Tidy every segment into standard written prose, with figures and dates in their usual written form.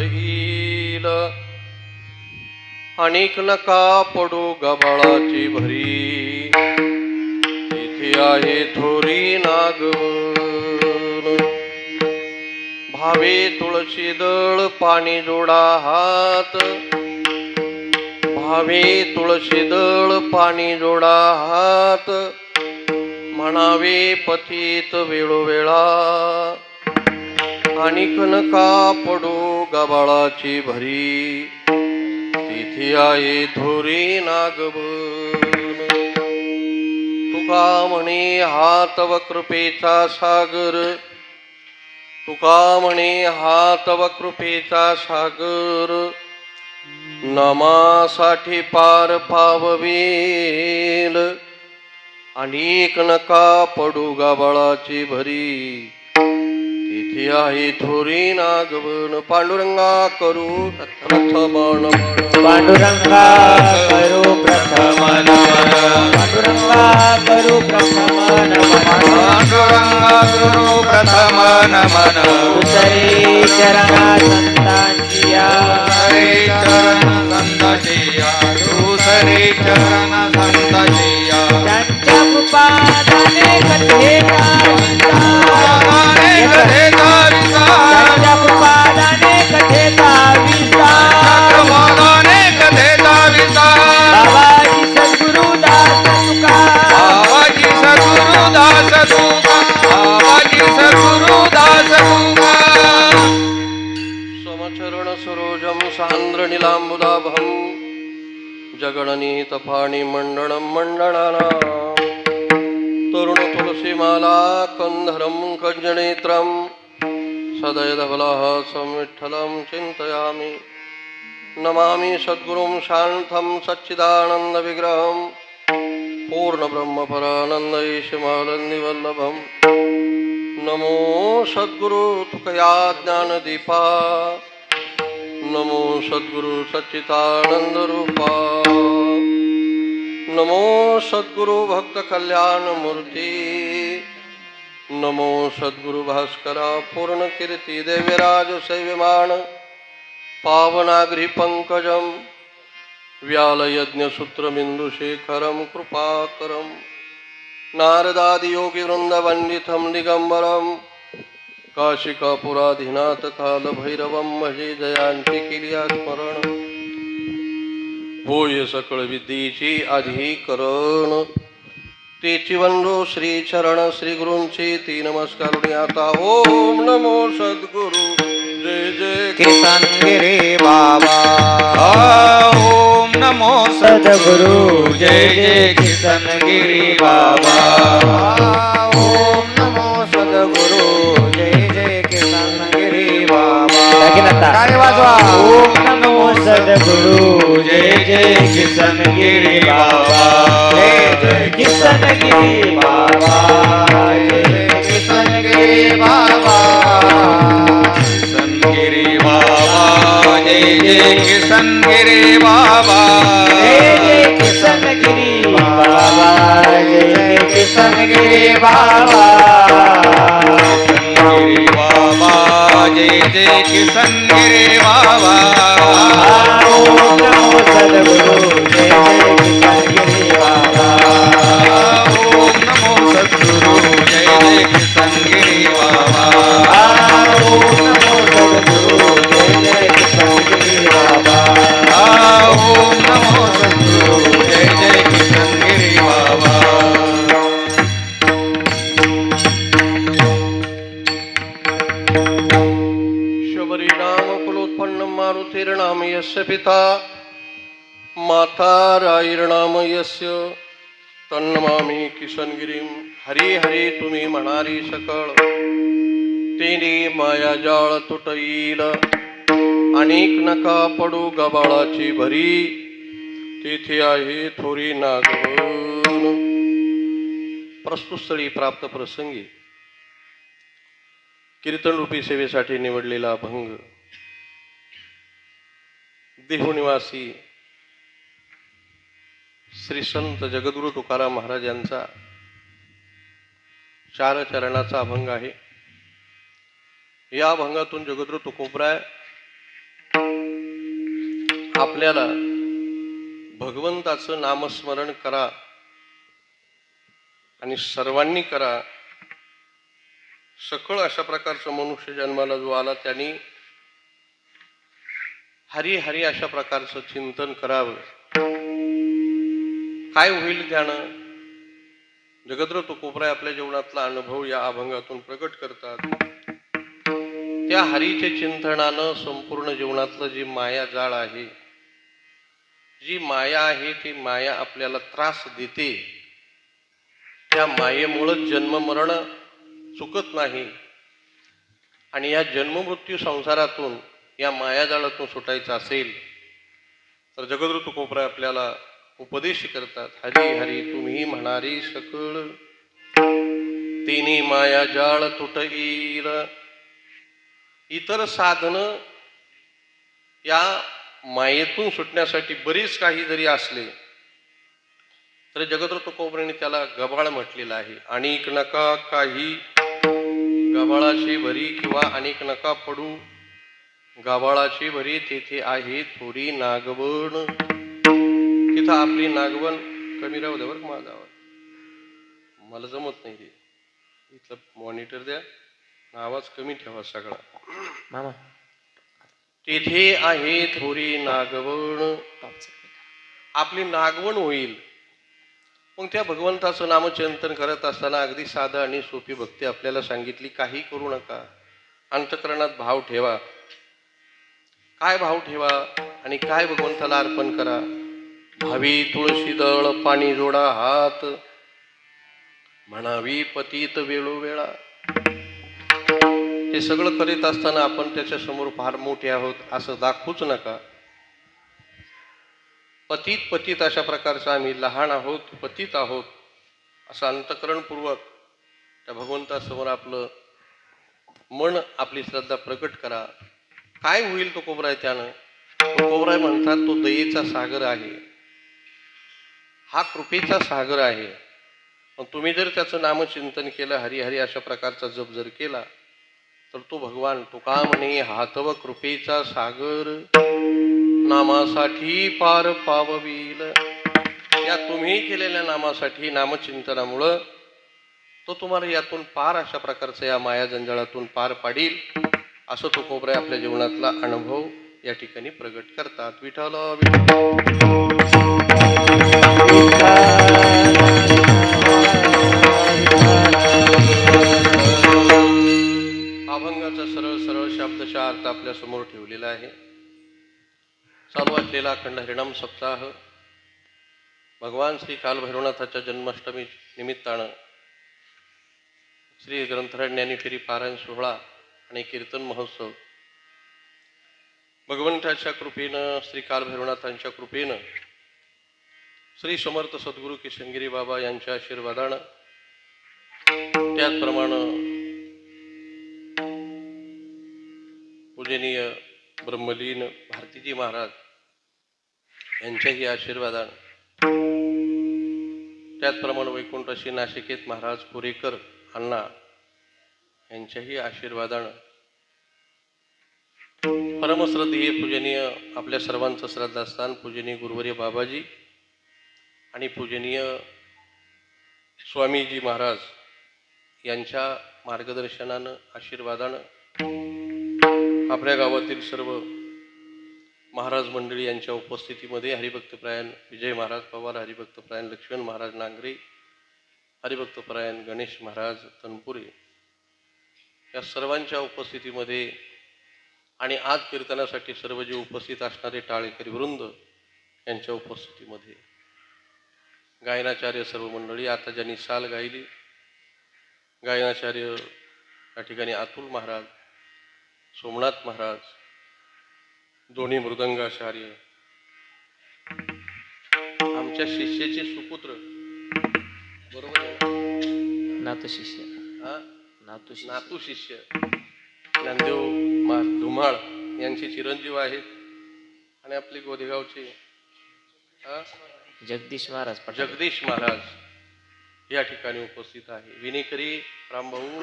येईल, अनेक नका पडू गबाळाची भरी, तिथे आहे थोरी नागवन. भावे तुळशी दळ पाणी जोडा हात, भावे तुळशी दळ पाणी जोडा हात, म्हणावे पतित वेळोवेळा, अनेक नका पडू गबाळाची भरी, तिथे आहे थोरी नागवन. तुका म्हणे हा तव कृपेचा सागर, तुका म्हणे हा तव कृपेचा सागर, नामासाठी पार पाववेल, अनेक नका पडू गबाळाची भरी, तिथे आहे थोरी नागवन. पांडुरंगा करू प्रथम नमन, पांडुरंगा करू प्रथम नमन, पांडुरंगा करू प्रथम नमन, पांडुरंगा करू प्रथम नमन. दुसरे चरणा संतांचिया, दुसरे चरण संताचिया, दुसरे चरण संताचिया. त्यांच्या कृपादाने कथेचा त्यांच्या कृपादाने कथेचा विस्तार, बाबाजी सद्गुरुदास तुका, बाबाजी सद्गुरुदास तुका, बाबाजी सद्गुरुदास तुका. समचरण सरोजम सान्द्र नीलांबुदाभं, जगणनीत फाणी मंडणं मंडणानां, तरुण तुलसीमाला कंधरं कञ्जनेत्रं, सदयधवलः संविठ्ठलं चिन्तयामि. नमामि सद्गुरुं शान्तं सच्चिदानन्दविग्रहं, पूर्णब्रह्मपरानन्द ईशमानन्दिवल्लभं. नमो सद्गुरु तुकया ज्ञानदीपा, नमो सद्गुरु सच्चिदानन्दरूपा, नमो सद्गुरु भक्त कल्याण मूर्ती, नमो सद्गुरु भास्करा पूर्ण कीर्ती. देवराज सेव्यमान पावनाग्रि पंकजं, व्यालयज्ञसूत्रमिन्दुशेखरं कृपाकरं, नारदादि योगी वृंदवंदितं दिगंबरं, काशिकापुराधिनाथ कालभैरवं भजे. जयांती केलिया स्मरण, होय सकळ विद्येची अधिकरण, तेची वंदो श्री चरण श्री गुरूंची ती नमस्कार. आता ओम नमो सद्गुरु जय जय किसनगिरी बाबा. ओम नमो सद्गुरु जय जय किसनगिरी बाबा. ओम नमो सद्गुरु जय जय किसनगिरी बाबा. काय वाजवा. ओम नमो सद्गुरु जय जय किसनगिरी बाबा. जय जय किसनगिरी बाबा, जय जय किसनगिरी बाबा. किसनगिरी बाबा जय जय किसनगिरी बाबा. जय जय किसनगिरी बाबा, जय जय किसनगिरी बाबा. किसनगिरी बाबा जय जय किसनगिरी बाबा. ओम नमो सद्गुरु जय जय किसनगिरी बाबा. ओम नमो सद्गुरु जय जय किसनगिरी बाबा. ओम नमो सद्गुरु जय जय किसनगिरी बाबा. ओम नमो सद्गुरु जय जय किसनगिरी बाबा. शबरी नाम कुलोत्पन्नं मारुतिर्नाम यस्य पिता, माता राईर्नाम यस्य, तन्नमामि किसनगिरीं. हरी हरी तुम्ही म्हणारी सकळ, तेने माया जाळ तुटईल, अनेक नका पडू गबाळाची भरी, तिथे आहे थोरी नागवन. प्रस्तुत स्थळी प्राप्त प्रसंगी कीर्तनरूपी सेवेसाठी निवडलेला अभंग देहुनिवासी श्री संत जगद्गुरु तुकाराम महाराज यांचा 4 चरणाचा अभंग आहे. या अभंगातून जगद्गुरु तुकोबराय आपल्याला भगवंताचं नामस्मरण करा आणि सर्वांनी करा. सकळ अशा प्रकारचं मनुष्य जन्माला जो आला त्यांनी हरी हरी अशा प्रकारचं चिंतन करावं. काय होईल त्यानं? जगद्र तुकोबराय आपल्या जीवनातला अनुभव या अभंगातून प्रकट करतात. त्या हरीचे चिंतनानं संपूर्ण जीवनातलं जी माया जाळ आहे, जी माया आहे ती माया आपल्याला त्रास देते. त्या मायेमुळं जन्म मरण चुकत नाही. आणि या जन्ममृत्यू संसारातून या मायाजाळातून सुटायचं असेल तर जगद्गुरु तुकोबराय आपल्याला उपदेश करतात. हरी हरी तुम्ही म्हणारी सकळ तिनी माया जाळ तुटईर. इतर साधनं या मायेतून सुटण्यासाठी बरीच काही जरी असले तर जगद्गुरु तुकोबरायांनी त्याला गबाळ म्हटलेलं आहे. अनेक नका काही गबाळाची भरी किंवा अनेक नका पडू गबाळाची भरी तेथे आहे थोडी नागवण. तिथं आपली नागवण कमी राहू द्या बरं का. माझा आवाज मला जमत नाही ते. इथलं मॉनिटर द्या, आवाज कमी ठेवा सगळा. मामा तेथे आहे थोडी नागवण. आपली नागवण होईल. मग त्या भगवंताचं नामचिंतन करत असताना अगदी साधं आणि सोपी भक्ती आपल्याला सांगितली. काही करू नका, अंतःकरणात भाव ठेवा. काय भाव ठेवा आणि काय भगवंताला अर्पण करा? भावी तुळशी दळ पाणी जोडा हात, म्हणावी पतित वेळोवेळा. हे सगळं करीत असताना आपण त्याच्या समोर फार मोठे आहोत असं दाखवूच नका. पतित पतित अशा प्रकारचं आम्ही लहान आहोत, पतित आहोत असं अंतःकरणपूर्वक त्या भगवंतासमोर आपलं मन, आपली श्रद्धा प्रकट करा. काय होईल तुकोबराय त्यानं? तुकोबराय म्हणतात तो दयेचा सागर आहे, हा कृपेचा सागर आहे. मग तुम्ही जर त्याचं नामचिंतन केलं, हरिहरी अशा प्रकारचा जप जर केला तर तो भगवान तुका म्हणे हातव कृपेचा सागर नामासाठी पार पाववील. या तुम्ही केलेल्या नामासाठी, नामचिंतनामुळं तो तुम्हाला यातून पार अशा प्रकारचं या माया जंजाळातून पार पाडील असं तुकोबराय आपल्या जीवनातला अनुभव या ठिकाणी प्रगट करतात. विठ्ठल अभंगाचा सरळ सरळ शब्दशः अर्थ आपल्या समोर ठेवलेला आहे. चालू असलेला अखंड हरिनाम सप्ताह भगवान श्री कालभैरवनाथाच्या जन्माष्टमी निमित्तानं श्री ग्रंथराज ज्ञानेश्वरी पारायण सोहळा आणि कीर्तन महोत्सव भगवंताच्या कृपेनं, श्री कालभैरवनाथांच्या कृपेनं, श्री समर्थ सद्गुरू किशनगिरी बाबा यांच्या आशीर्वादानं, त्याचप्रमाणे पूजनीय ब्रह्मलीन भारतीजी महाराज यांच्याही आशीर्वादानं, त्याचप्रमाणे वैकुंठ श्री नाशिकेत महाराज पुरेकर अण्णा यांच्याही आशीर्वादानं, परमश्रद्धेय पूजनीय आपल्या सर्वांचं श्रद्धास्थान पूजनीय गुरुवर्य बाबाजी आणि पूजनीय स्वामीजी महाराज यांच्या मार्गदर्शनानं, आशीर्वादानं आपल्या गावातील सर्व महाराज मंडळी यांच्या उपस्थितीमध्ये हरिभक्तपरायण विजय महाराज पवार, हरिभक्तपरायण लक्ष्मण महाराज नांगरे, हरिभक्तपरायण गणेश महाराज तनपुरे या सर्वांच्या उपस्थितीमध्ये आणि आज कीर्तनासाठी सर्व जे उपस्थित असणारे टाळेकरी वृंद यांच्या उपस्थितीमध्ये गायनाचार्य सर्व मंडळी, आता ज्यांनी साल गायली गायनाचार्य या ठिकाणी अतुल महाराज, सोमनाथ महाराज, दोन्ही मृदंगाचार्य, आमच्या शिष्याचे सुपुत्र बरोबर आहे, नातू शिष्य हा नातू शिष्य ज्ञानदेव धुमाळ यांचे चिरंजीव आहेत आणि आपले गोदेगावचे जगदीश महाराज जगदीश महाराज या ठिकाणी उपस्थित आहे. विनेकरी रामभाऊ,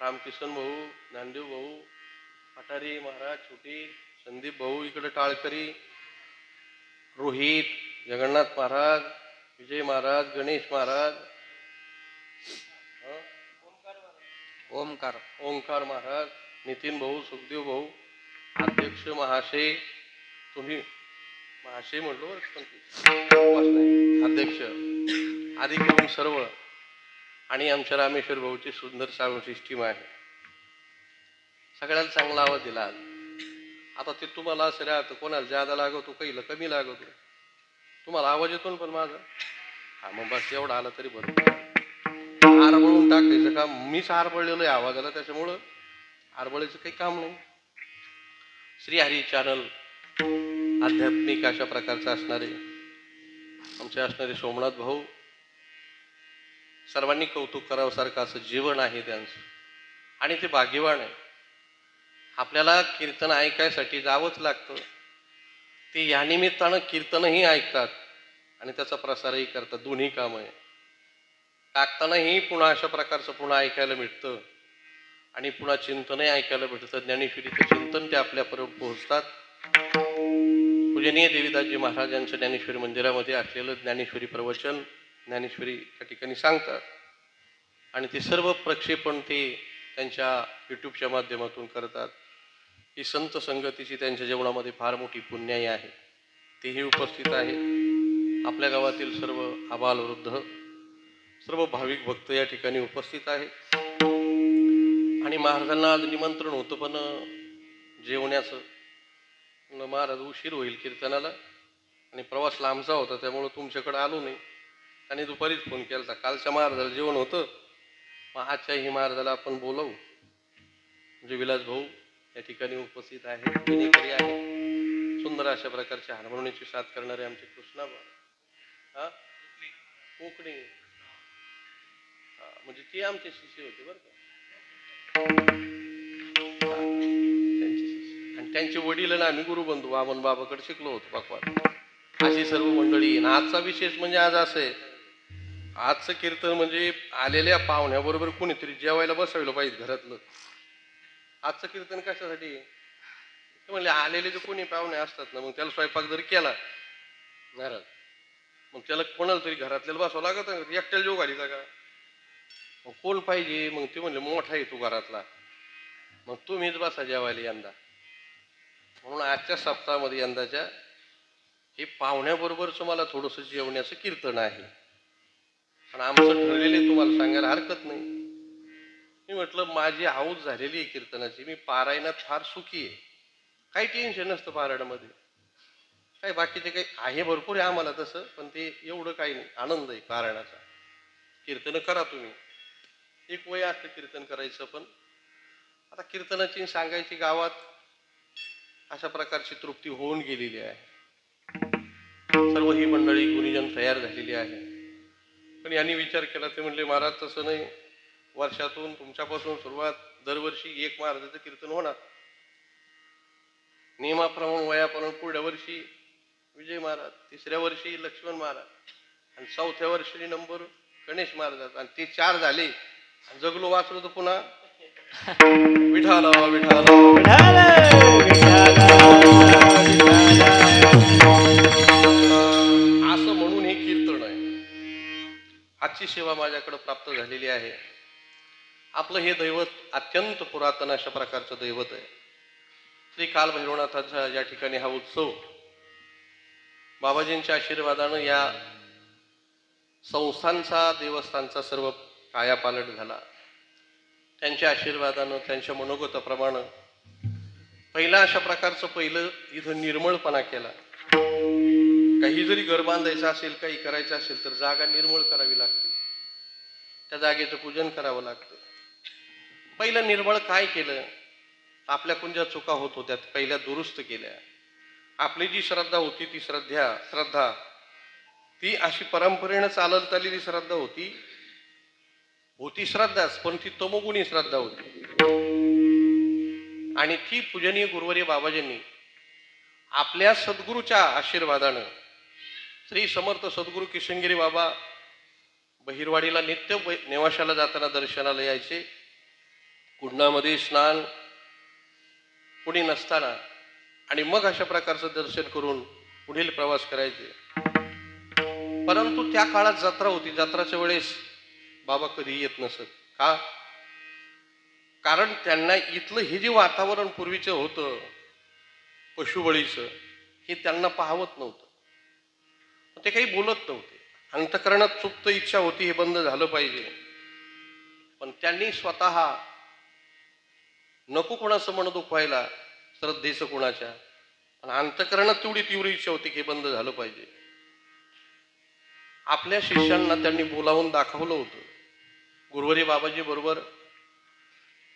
रामकिशन भाऊ, ज्ञानदेव भाऊ, पठारे महाराज छोटे, संदीप भाऊ इकडे टाळकरी रोहित, जगन्नाथ महाराज, विजय महाराज, गणेश महाराज, ओमकार ओंकार महाराज, नितीन भाऊ, सुखदेव भाऊ, अध्यक्ष महाशय, तुम्ही महाशय म्हणलो बरं, पण उपवास नाही, अध्यक्ष आदी करून सर्व, आणि आमच्या रामेश्वर भाऊची सुंदर साऊंड सिस्टीम आहे. सगळ्याला चांगला आवाज दिला आज. आता ते तुम्हाला असं राहतं, कोणाला जादा लागतो, काहीला कमी लागतो. तुम्हाला आवाज येतो ना पण माझा, हा मग बस एवढा आला तरी बरोबर. आरबळून टाकायचं काम, मीच आरबळलेलो आहे आवाजाला, त्याच्यामुळं आरबळायचं काही काम नाही. श्रीहरी चॅनल आध्यात्मिक अशा प्रकारचं असणारे आमचे असणारे सोमनाथ भाऊ, सर्वांनी कौतुक करावं सारखं असं जीवन आहे त्यांचं, आणि ते भाग्यवान आहे. आपल्याला कीर्तन ऐकायसाठी जावंच लागतं. ते या निमित्तानं कीर्तनही ऐकतात आणि त्याचा प्रसारही करतात. दोन्ही काम आहे. टाकतानाही पुन्हा अशा प्रकारचं पुन्हा ऐकायला मिळतं आणि पुन्हा चिंतनही ऐकायला भेटतं. ज्ञानेश्वरीचं चिंतन ते आपल्यापर्यंत पोहोचतात. पूजनीय देवीदासजी महाराजांच्या ज्ञानेश्वरी मंदिरामध्ये असलेलं ज्ञानेश्वरी प्रवचन ज्ञानेश्वरी त्या ठिकाणी सांगतात, आणि ते सर्व प्रक्षेपण ते त्यांच्या यूट्यूबच्या माध्यमातून करतात. ही संत संगतीची त्यांच्या जीवनामध्ये फार मोठी पुण्याई आहे. तेही उपस्थित आहे. आपल्या गावातील सर्व आबालवृद्ध, सर्व भाविक भक्त या ठिकाणी उपस्थित आहेत. आणि महाराजांना आज निमंत्रण होतं, पण जेवण्याचं. महाराज उशीर होईल कीर्तनाला, आणि प्रवास लांबचा होता, त्यामुळं तुमच्याकडे आलो नाही. आणि दुपारीच फोन केला होता. कालच्या महाराजाला जेवण होतं, मग आजच्याही महाराजाला आपण बोलवू. म्हणजे विलास भाऊ या ठिकाणी उपस्थित आहे, विनेकरी आहे, सुंदर अशा प्रकारचे हार्मोनियमची साथ करणारे आमचे कृष्णा हा कोकणी, म्हणजे ते आमचे शिष्य होते बरं का. त्यांचे शिष्य आणि त्यांचे वडील आणि आम्ही गुरुबंधू वामन बाबाकडे शिकलो होतो पकवान. अशी सर्व मंडळी. आणि आजचा विशेष म्हणजे आज असं आहे, आजचं कीर्तन म्हणजे आलेल्या पाहुण्याबरोबर कोणीतरी जेवायला बसवलं पाहिजे घरातलं. आजचं कीर्तन कशासाठी ते म्हणले, आलेले जे कोणी पाहुणे असतात ना, मग त्याला स्वयंपाक जरी केला महाराज, मग त्याला कोणाला तरी घरातल्याला बसवावं लागत, एकट्याला जेव घालीचा का, मग कोण पाहिजे. मग ते म्हणले, मोठा आहे तू घरातला, मग तुम्हीच बसा जेवायला यंदा. म्हणून आजच्या सप्ताहामध्ये यंदाच्या हे पाहुण्याबरोबरच मला थोडंसं जेवण्याचं कीर्तन आहे. आणि आमचं ठरलेले तुम्हाला सांगायला हरकत नाही. मी म्हटलं माझी हाऊस झालेली आहे कीर्तनाची, मी पारायणात फार सुखी आहे, काही टेन्शन नसतं पारायणामध्ये. काही बाकीचे काही आहे भरपूर आहे आम्हाला तसं, पण ते एवढं काही नाही. आनंद आहे पारायणाचा. कीर्तन करा तुम्ही, एक वय असतं कीर्तन करायचं. पण आता कीर्तनाची सांगायची गावात अशा प्रकारची तृप्ती होऊन गेलेली आहे. सर्व ही मंडळी गुणीजन तयार झालेली आहे. पण यांनी विचार केला, ते म्हणले महाराज तसं नाही, वर्षातून तुमच्यापासून सुरुवात, दरवर्षी एक महाराजाचं कीर्तन होणार. नियमाप्रमाणे वयाप्रमाणे पुढल्या वर्षी विजय महाराज, तिसऱ्या वर्षी लक्ष्मण महाराज, आणि चौथ्या वर्षी नंबर गणेश महाराज. आणि ते 4 झाले, जगलो वाचलो तर पुन्हा विठाला विठाला. असं म्हणून हे कीर्तन आहे. आजची सेवा माझ्याकडे प्राप्त झालेली आहे. आपलं हे दैवत अत्यंत पुरातन अशा प्रकारचं दैवत आहे. श्री कालभैरवनाथाचा या ठिकाणी हा उत्सव बाबाजींच्या आशीर्वादानं या संस्थांचा, देवस्थानचा सर्व कायापालट झाला. त्यांच्या आशीर्वादानं, त्यांच्या मनोगताप्रमाणे पहिला अशा प्रकारचं पहिलं इथं निर्मळपणा केला. काही जरी घर बांधायचं असेल, काही करायचं असेल, तर जागा निर्मळ करावी लागते, त्या जागेचं पूजन करावं लागतं. पहिलं निर्मळ काय केलं, आपल्या ज्या चुका होत होत्या पहिल्या दुरुस्त केल्या. आपली जी श्रद्धा होती ती श्रद्धा ती अशी परंपरेनं चालत आलेली श्रद्धा होती श्रद्धाच, पण ती तमोगुणी श्रद्धा होती. आणि ती पूजनीय गुरुवर्य बाबाजींनी आपल्या सद्गुरूच्या आशीर्वादानं, श्री समर्थ सद्गुरू किशनगिरी बाबा बहिरवाडीला नित्य नेवाशाला जाताना दर्शनाला यायचे. कुंडामध्ये स्नान कुणी नसताना, आणि मग अशा प्रकारचं दर्शन करून पुढील प्रवास करायचे. परंतु त्या काळात जत्रा होती. जत्राच्या वेळेस बाबा कधी येत नसत. का? कारण त्यांना इथलं हे जे वातावरण पूर्वीचं होतं पशुबळीचं, हे त्यांना पाहवत नव्हतं. ते काही बोलत नव्हते. अंतकरणात सुप्त इच्छा होती हे बंद झालं पाहिजे. पण त्यांनी स्वतः नको कोणाचं मन दुखवायला, श्रद्धेचं कोणाच्या, पण अंतकरणात तेवढी तीव्र इच्छा होती की हे बंद झालं पाहिजे. आपल्या शिष्यांना त्यांनी बोलावून दाखवलं होतं. गुरुवारी बाबाजी बरोबर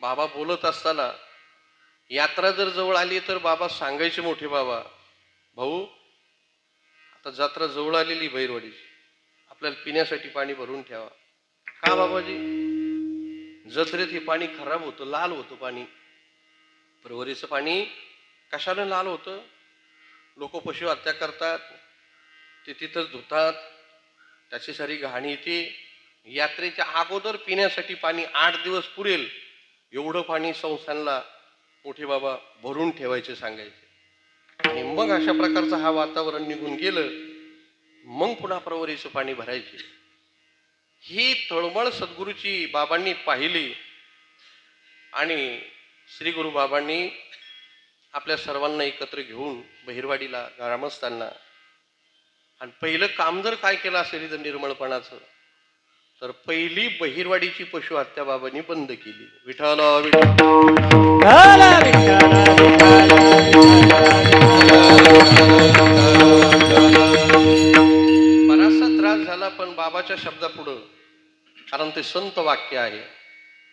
बाबा बोलत असताना यात्रा जर जवळ आली तर बाबा सांगायचे, मोठे बाबा, भाऊ आता जत्रा जवळ आलेली भैरवाडीची, आपल्याला पिण्यासाठी पाणी भरून ठेवा. का बाबाजी? जत्रेत हे पाणी खराब होतं, लाल होतं पाणी. परवरीचं पाणी कशाला लाल होतं? लोक पशु हत्या करतात, ते तिथंच धुतात, त्याची सारी घाण येते. यात्रेच्या अगोदर पिण्यासाठी पाणी 8 दिवस पुरेल एवढं पाणी संस्थानला मोठे बाबा भरून ठेवायचे सांगायचे. आणि मग अशा प्रकारचं हा वातावरण निघून गेलं, मग पुन्हा प्रवरीचं पाणी भरायचे. ही तळमळ सद्गुरूची बाबांनी पाहिली आणि श्री गुरु बाबांनी आपल्या सर्वांना एकत्र घेऊन बहिरवाडीला ग्रामस्थांना, आणि पहिलं काम जर काय केलं असेल इथं निर्मळपणाचं, तर पहिली बहिरवाडीची पशु हत्या बाबांनी बंद केली. विठ्ठल बराचसा त्रास झाला, पण बाबाच्या शब्दापुढं, कारण ते संत वाक्य आहे,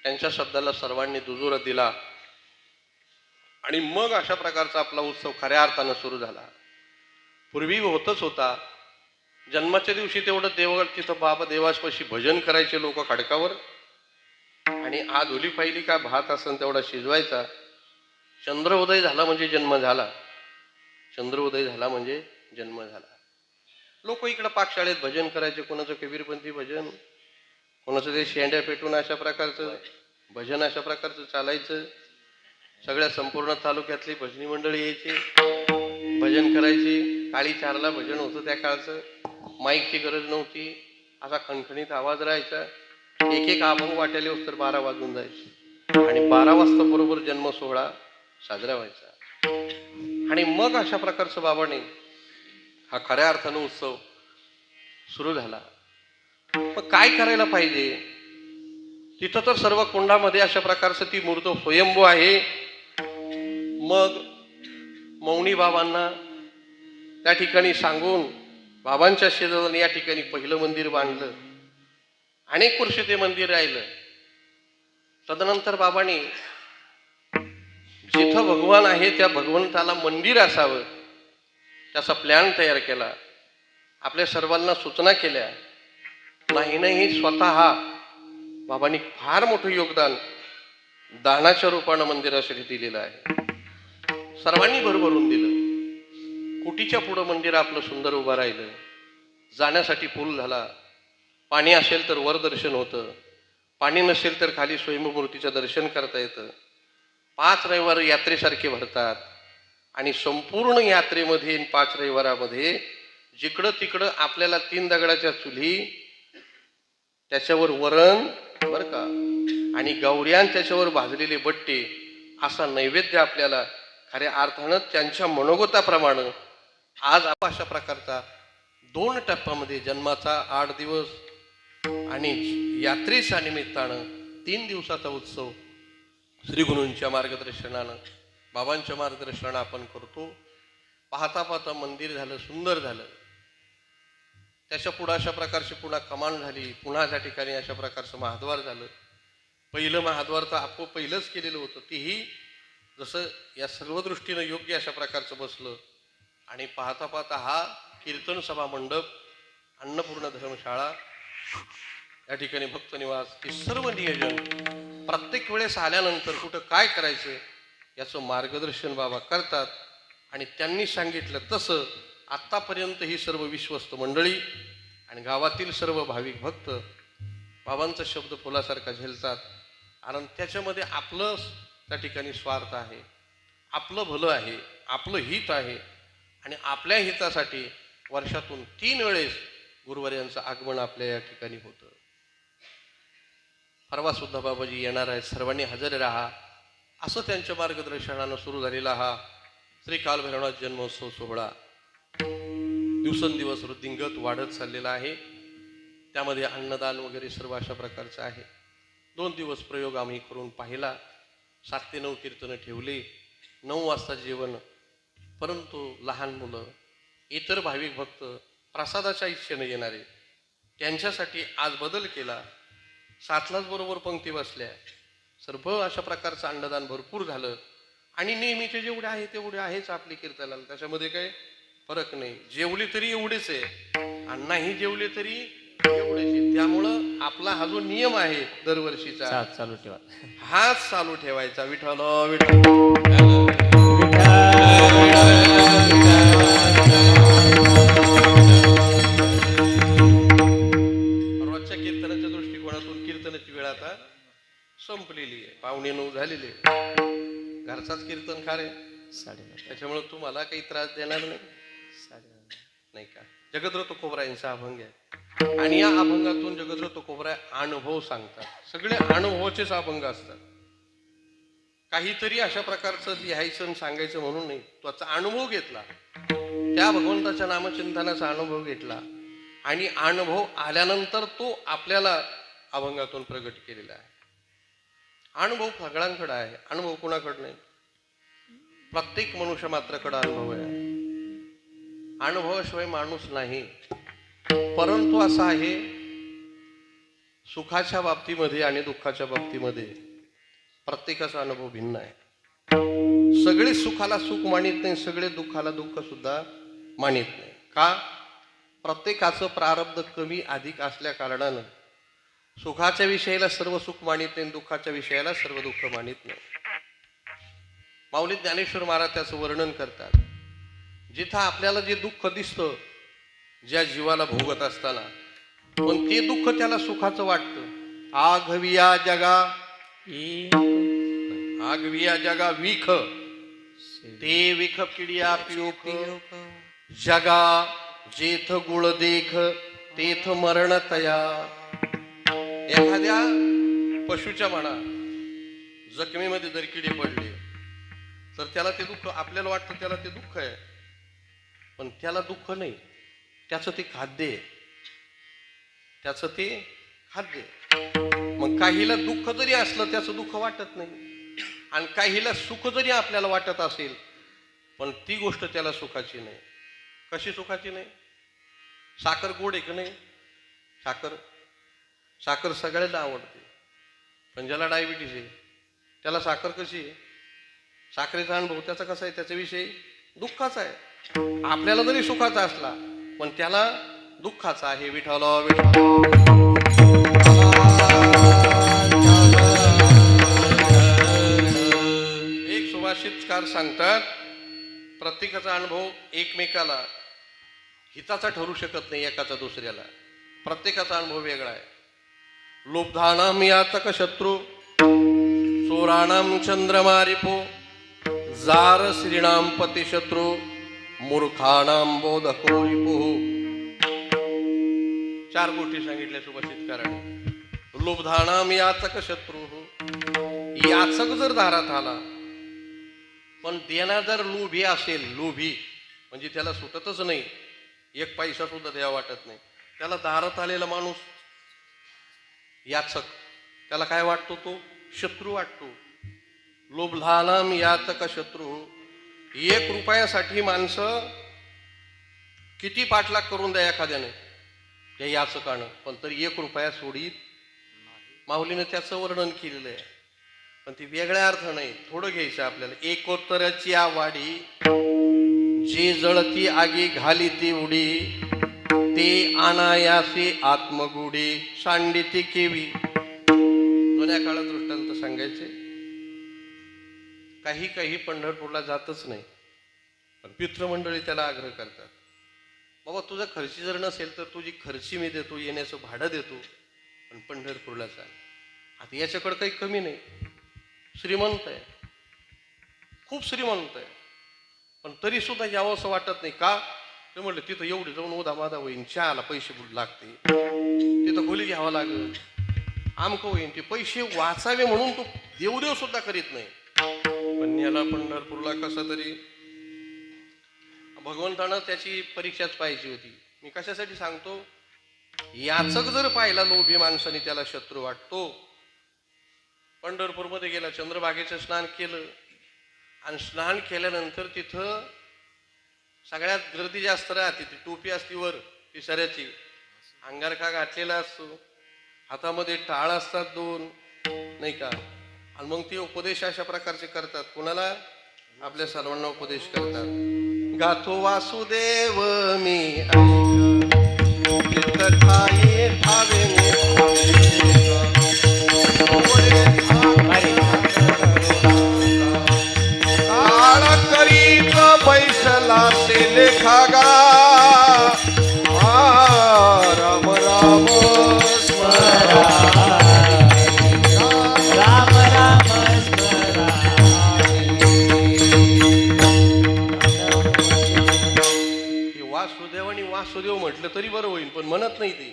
त्यांच्या शब्दाला सर्वांनी दुजोरा दिला. आणि मग अशा प्रकारचा आपला उत्सव खऱ्या अर्थानं सुरू झाला. पूर्वी होतच होता. जन्माच्या दिवशी तेवढं देवगड तिथं बाबा देवासपाशी भजन करायचे लोक खडकावर, आणि आज ओली पाहिली का भात असन तेवढा शिजवायचा. चंद्रोदय झाला म्हणजे जन्म झाला, चंद्रोदय झाला म्हणजे जन्म झाला. लोक इकडं पाकशाळेत भजन करायचे, कोणाचं कबीरपंथी भजन, कोणाचं ते शेंड्या पेटून अशा प्रकारचं भजन अशा प्रकारचं चालायचं. सगळ्या संपूर्ण तालुक्यातली भजनी मंडळी यायची, भजन करायची. काळी 4ला भजन होतं त्या काळचं, माईकची गरज नव्हती, असा खणखणीत आवाज राहायचा. एक एक अभंग वाटायला तर 12 वाजून जायचे, आणि 12 वाजता बरोबर जन्म सोहळा साजरा व्हायचा. आणि मग अशा प्रकारचं बाबाने हा खऱ्या अर्थानं उत्सव सुरू झाला. मग काय करायला पाहिजे? तिथं तर सर्व कुंडामध्ये अशा प्रकारचं ती मूर्त स्वयंभू आहे. मग मौनी बाबांना त्या ठिकाणी सांगून बाबांच्या शेजारी या ठिकाणी पहिलं मंदिर बांधलं. अनेक वर्ष ते मंदिर राहिलं. तदनंतर बाबांनी जिथं भगवान आहे त्या भगवंताला मंदिर असावं त्याचा प्लॅन तयार केला. आपल्या सर्वांना सूचना केल्या. नाही स्वतः बाबांनी फार मोठं योगदान दानाच्या रूपानं मंदिरासाठी दिलेलं आहे. सर्वांनी भरभरून दिलं. कुटीच्या पुढं मंदिर आपलं सुंदर उभं राहिलं. जाण्यासाठी पूल झाला. पाणी असेल तर वर दर्शन होतं, पाणी नसेल तर खाली स्वयंमूर्तीचं दर्शन करता येतं. 5 रविवार यात्रेसारखे भरतात, आणि संपूर्ण यात्रेमध्ये 5 रविवारामध्ये जिकडं तिकडं आपल्याला 3 दगडाच्या चुली, त्याच्यावर वरण बरं का, आणि गौऱ्यान त्याच्यावर भाजलेले बट्टे असा नैवेद्य आपल्याला खऱ्या अर्थानं त्यांच्या मनोगताप्रमाणे आज अशा प्रकारचा 2 टप्प्यामध्ये जन्माचा 8 दिवस आणि यात्रेच्या निमित्तानं 3 दिवसाचा उत्सव श्री गुरूंच्या मार्गदर्शनानं, बाबांच्या मार्गदर्शनानं आपण करतो. पाहता पाहता मंदिर झालं, सुंदर झालं. त्याच्या पुढं अशा प्रकारची पुन्हा कमान झाली. पुन्हा त्या ठिकाणी अशा प्रकारचं महाद्वार झालं. पहिलं महाद्वार तर आपण पहिलंच केलेलं होतं, तीही जसं या सर्व दृष्टीनं योग्य अशा प्रकारचं बसलं. आणि पाहता पाहता हा कीर्तन सभा मंडप, अन्नपूर्ण धर्मशाळा, या ठिकाणी भक्त निवास, हे सर्व नियोजन प्रत्येक वेळेस आल्यानंतर कुठं काय करायचं याचं मार्गदर्शन बाबा करतात. आणि त्यांनी सांगितलं तसं आत्तापर्यंत ही सर्व विश्वस्त मंडळी आणि गावातील सर्व भाविक भक्त बाबांचा शब्द फुलासारखा झेलतात. कारण त्याच्यामध्ये आपलं त्या ठिकाणी स्वार्थ आहे, आपलं भलं आहे, आपलं हित आहे. आणि आपल्या हितासाठी वर्षातून 3 वेळेस गुरुवर्यांचं आगमन आपल्या या ठिकाणी होतं. परवा सुद्धा बाबाजी येणार आहेत, सर्वांनी हजर राहा, असं त्यांच्या मार्गदर्शनानं सुरू झालेला हा श्री कालभैरवनाथ जन्मोत्सव सोहळा दिवसेंदिवस वृद्धिंगत वाढत चाललेला आहे. त्यामध्ये अन्नदान वगैरे सर्व अशा प्रकारचं आहे. 2 दिवस प्रयोग आम्ही करून पाहिला. 7 ते 9 कीर्तनं ठेवले, 9 वाजता जेवण. परंतु लहान मुलं, इतर भाविक भक्त प्रसादाच्या इच्छेने येणारे, त्यांच्यासाठी आज बदल केला. 7लाच बरोबर पंक्ती बसल्या. सर्व अशा प्रकारचं अन्नदान भरपूर झालं आणि नेहमीचे जेवढे आहे तेवढे आहेच आपले कीर्तनाला, त्याच्यामध्ये काही फरक नाही. जेवले तरी एवढेच आहे आणि नाही जेवले तरी एवढेच आहे. त्यामुळं आपला हा जो नियम आहे दरवर्षीचा, चालू ठेवा. हाच चालू ठेवायचा. विठ्ठल विठ्ठल. रोजच्या कीर्तनाच्या दृष्टिकोनातून कीर्तनाची वेळ आता संपलेली आहे. 8:45 झालेली आहे. घरचाच कीर्तन खा रे, 9:30. त्याच्यामुळे तुम्हाला काही त्रास देणार नाही, 9:30. नाही का. जगद्र तुकोबरा यांचा अभंग आहे आणि या अभंगातून जगद्र तुकोबरा अनुभव सांगतात. सगळे अनुभवाचेच अभंग असतात. काहीतरी अशा प्रकारचं लिहायचं आणि सांगायचं म्हणून नाही. त्याचा अनुभव घेतला, त्या भगवंताच्या नामचिंतनाचा अनुभव घेतला आणि अनुभव आल्यानंतर तो आपल्याला अभंगातून प्रगट केलेला आहे. अनुभव सगळ्यांकडे आहे, अनुभव कोणाकडे नाही. प्रत्येक मनुष्य मात्राकडे अनुभव आहे. अनुभवाशिवाय माणूस नाही. परंतु असं आहे, सुखाच्या बाबतीमध्ये आणि दुःखाच्या बाबतीमध्ये प्रत्येकाचा अनुभव भिन्न आहे. सगळे सुखाला सुख मानित नाही, सगळे दुःखाला दुःख सुद्धा मानित नाही. का? प्रत्येकाचं प्रारब्ध कमी अधिक असल्या कारणानं सुखाच्या विषयाला सर्व सुख मानित नाही, दुःखाच्या विषयाला सर्व दुःख मानित नाही. माऊली ज्ञानेश्वर महाराज त्याचं वर्णन करतात. जिथं आपल्याला जे दुःख दिसतं ज्या जीवाला भोगत असताना, पण ते दुःख त्याला सुखाचं वाटतं. आघविया जगा आगविया जगा विख, ते विख पिडिया पिओक. जगा जेथ गुळ देख, तेथ मरण तया. एखाद्या पशुच्या म्हणा जखमीमध्ये जर किडे पडले तर त्याला ते दुःख, आपल्याला वाटतं त्याला ते दुःख आहे, पण त्याला दुःख नाही, त्याचं ते खाद्य आहे, त्याचं ते खाद्य. मग काहीला दुःख जरी असलं त्याचं दुःख वाटत नाही, आणि काहीला सुख जरी आपल्याला वाटत असेल पण ती गोष्ट त्याला सुखाची नाही. कशी सुखाची नाही? साखर गोड आहे की नाही? साखर साखर सगळ्यांना आवडते, पण ज्याला डायबिटीस आहे त्याला साखर कशी आहे? साखरेचा अनुभव त्याचा कसा आहे? त्याच्याविषयी दुःखाचा आहे. आपल्याला जरी सुखाचा असला पण त्याला दुःखाचा आहे. विठ्ठल एक सुभाषितकार सांगतात, प्रत्येकाचा अनुभव एकमेकाला हिताचा ठरू शकत नाही, एकाचा दुसऱ्याला. प्रत्येकाचा अनुभव वेगळा आहे. लोब्धानाम यातक शत्रू, चोराणाम चंद्रमारिपो, जार श्रीणाम पतिशत्रू, मूर्खाणाम बोधको रिपुः. 4 गोष्टी सांगितल्या सुभाषितकाराने. लोब्धानाम याचक शत्रू, याचक जर दारात आला पण देना जर लोभी असेल, लोभी म्हणजे त्याला सुटतच नाही, 1 पैसा सुद्धा द्यावा वाटत नाही, त्याला दारात आलेला माणूस याचक, त्याला काय वाटतो? तो शत्रू वाटतो. लोभलानाम याचक शत्रू. 1 रुपयासाठी माणसं किती पाठलाग करून द्या एखाद्याने या याचकानं, पण तरी 1 रुपया सोडीत. माऊलीने त्याचं वर्णन केलेलं आहे, पण ती वेगळ्या अर्थ नाही, थोडं घ्यायचं आपल्याला. एकोत्तरची आवाडी, जे जळती आगी घाली ती उडी, ते अनायासे आत्मगुडी सांडिती केवी. जुन्या काळात दृष्टांत सांगायचे. काही काही पंढरपूरला जातच नाही, पण पितृमंडळी त्याला आग्रह करतात, बाबा तुझा खर्ची जर नसेल तर तुझी खर्ची मी देतो, येण्याचं भाडं देतो, पण पंढरपूरला चाल. आता याच्याकडे काही कमी नाही, श्रीमंत आहे, खूप श्रीमंत आहे, पण तरी सुद्धा यावं असं वाटत नाही का. ते म्हणलं तिथं एवढी जाऊन उदा होईन, चहाला पैसे लागते, तिथं खोली घ्यावं लागेल, आमकं होईन, ते पैसे वाचावे म्हणून तो देवदेव सुद्धा करीत नाही. पण याला पंढरपूरला कसं तरी भगवंतानं त्याची परीक्षाच पाहिजे होती. मी कशासाठी सांगतो, याचक जर पाहिला लोभी माणसाने त्याला शत्रू वाटतो. पंढरपूरमध्ये गेला, चंद्रभागेचं स्नान केलं आणि स्नान केल्यानंतर तिथं सगळ्यात गर्दी जास्त राहते. ती टोपी असती वर पिसाऱ्याची, अंगारखा घातलेला असतो, हातामध्ये टाळ असतात 2, नाही का. आणि मग ते उपदेश अशा प्रकारचे करतात. कोणाला? आपल्या सर्वांना उपदेश करतात. गातो वासुदेव मी ठावे करीत बैसला से लेखागा. राम राम स्मरा, राम राम स्मरा. वासुदेव आणि वासुदेव म्हटलं तरी बरं होईल, पण म्हणत नाही ते.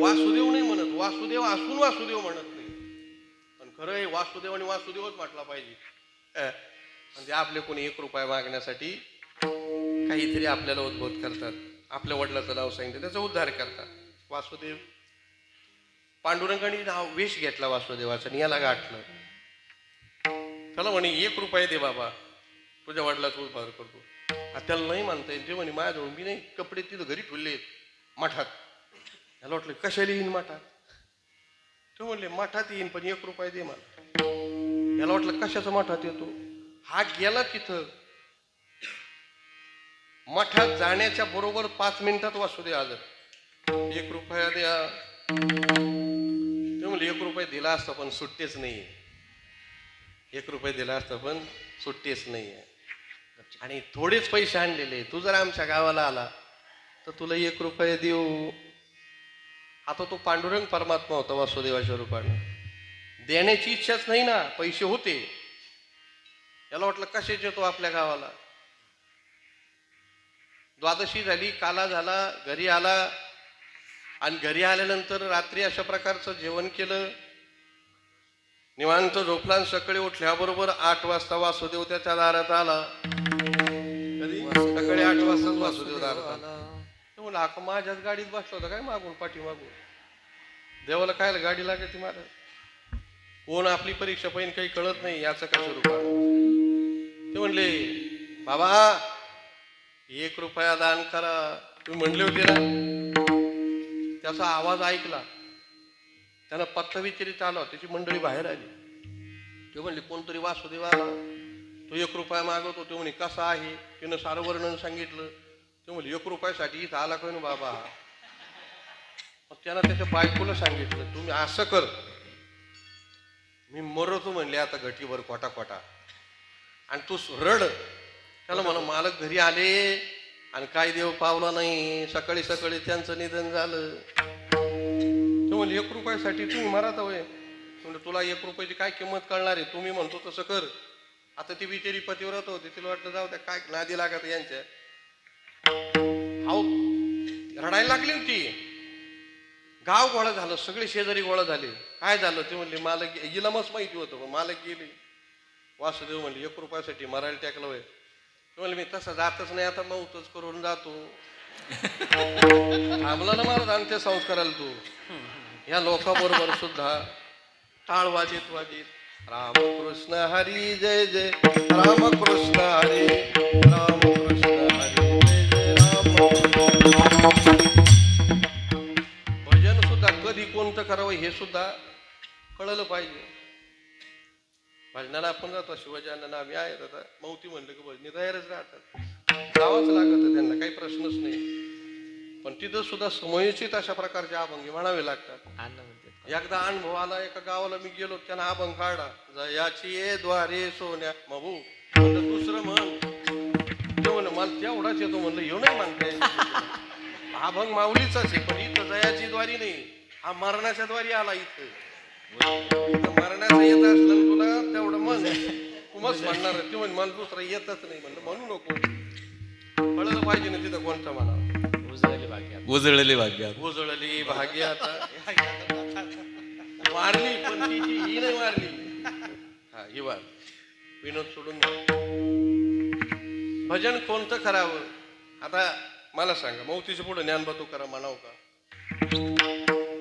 वासुदेव नाही म्हणत, वासुदेव असून वासुदेव म्हणत नाही. पण खरं आहे वासुदेव आणि वासुदेवच म्हटला पाहिजे. म्हणजे आपले कोणी 1 रुपया मागण्यासाठी काहीतरी आपल्याला उद्बोध करतात, आपल्या वडिलाचं नाव सांगितलं त्याचा उद्धार करतात. वासुदेव, पांडुरंगाने नाव वेश घेतला वासुदेवाचा आणि याला गाठलं. त्याला म्हणे 1 रुपया दे बाबा, तुझ्या वडिलाचा उद्धार करतो. त्याला नाही म्हणता येईल. ते म्हणे माझ्याजवळ मी नाही, कपडे तिथं घरी ठेवले मठात. याला वाटलं कशाला येईन मठात. ते म्हणले मठात येईन पण 1 रुपया दे मला. याला वाटलं कशाचं मठात येतो. हा गेला तिथं, मठात जाण्याच्या बरोबर 5 मिनिटात वासुदेव हजर. 1 रुपया द्या. ते म्हणले 1 रुपया दिला असता पण सुट्टेच नाहीये. 1 रुपया दिला असता पण सुट्टेच नाहीये. आणि थोडेच पैसे आणलेले, तू जर आमच्या गावाला आला तर तुला 1 रुपया देऊ. आता तो पांडुरंग परमात्मा होता वासुदेवाच्या रूपाने. देण्याची इच्छाच नाही ना, पैसे होते. याला वाटलं कशाच येतो आपल्या गावाला. द्वादशी झाली, काला झाला, घरी आला आणि घरी आल्यानंतर रात्री अशा प्रकारचं जेवण केलं, निवांत झोपला आणि सकाळी उठल्याबरोबर 8 वाजता वासुदेव त्याच्या दारात आला. कधी? सकाळी 8 वाजताच वासुदेव दारात आला. तो म्हणला हा माझ्याच गाडीत बसला होता काय मागून पाठी मागून. देवाला काय गाडी लागते मला. कोण आपली परीक्षा पाहिजे काही कळत नाही याचं कसं रूप. ते म्हणले बाबा 1 रुपया दान करा, तुम्ही म्हणले होते ना. त्याचा आवाज ऐकला, त्यानं पत्ता विचारित आला, त्याची मंडळी बाहेर आली. ते म्हणले कोणतरी वासुदेव आला, तो 1 रुपया मागवतो. ते म्हणे कसा आहे, त्यानं सारं वर्णन सांगितलं. ते म्हणले 1 रुपयासाठी इथं आला काय ना बाबा. मग त्यानं त्याच्या बायकोला सांगितलं तुम्ही असं कर, मी मरतो म्हणले आता घटीवर कोटा कोटा आणि तू रड. त्याला म्हणा मालक घरी आले आणि काय देव पावला नाही, सकाळी सकाळी त्यांचं निधन झालं. तो म्हणले 1 रुपयासाठी तुम्ही मरात होय. म्हणजे तुला 1 रुपयाची काय किंमत कळणार आहे, तुम्ही म्हणतो तसं कर. आता ती बिचारी पतिव्रत होती, तिला वाटलं जाऊ त्या काय नादी लागत यांच्या. रडायला लागली ती. गाव गोळा झालं, सगळे शेजारी गोळा झाले. काय झालं ते म्हणले मालक, हिला मस्त माहिती होतं पण मालक गेले. वासुदेव म्हणले 1 रुपयासाठी मरायला टाकलं वय. ते म्हणले मी तसं जातच नाही, आता मौतच करून जातो. थांबला ना मला अंत्यसंस्काराला तू. या लोकांबरोबर सुद्धा टाळ वाजित वाजित रामकृष्ण हरी जय जय रामकृष्ण हरी रामकृष्ण हरी जय जय राम. भजन सुद्धा कधी कोणतं करावं हे सुद्धा कळलं पाहिजे. भजनाला आपण जातो, शिवाजी आम्ही आहेत आता मौती म्हणलं की भजनी तयारच राहतात, जावंच लागत त्यांना, काही प्रश्नच नाही. पण तिथं सुद्धा समयोचित अशा प्रकारचे अभंग म्हणावे लागतात. एकदा अनुभव आला, एका गावाला मी गेलो, त्यांना अभंग काढला, जयाची ये द्वारे सोन्या मबू. म्हणलं दुसरं म्हण. ते म्हणलं मला तेवढाच येतो. म्हणलं येऊ नाही म्हणताय, अभंग माऊलीचाच आहे पण इथं जयाची द्वारी नाही, हा मरणाच्या द्वारी आला. इथं मरणाचं येत असलं तुला तेवढं म्हण, तू मस्त म्हणणार ती म्हणजे मला दुसरा येतच नाही म्हणलं म्हणू नको. कळलं पाहिजे ना तिथं कोणतं म्हणा. उजळली भाग्यात. उजळले भाग्यात. उजळली भाग्य आता वारली पण तिची ही नाही वारली. हा ही वार विनोद सोडून द्या. भजन कोणतं करावं आता मला सांगा. मौतीच्या पुढे ज्ञानबा तुकाराम म्हणावं का?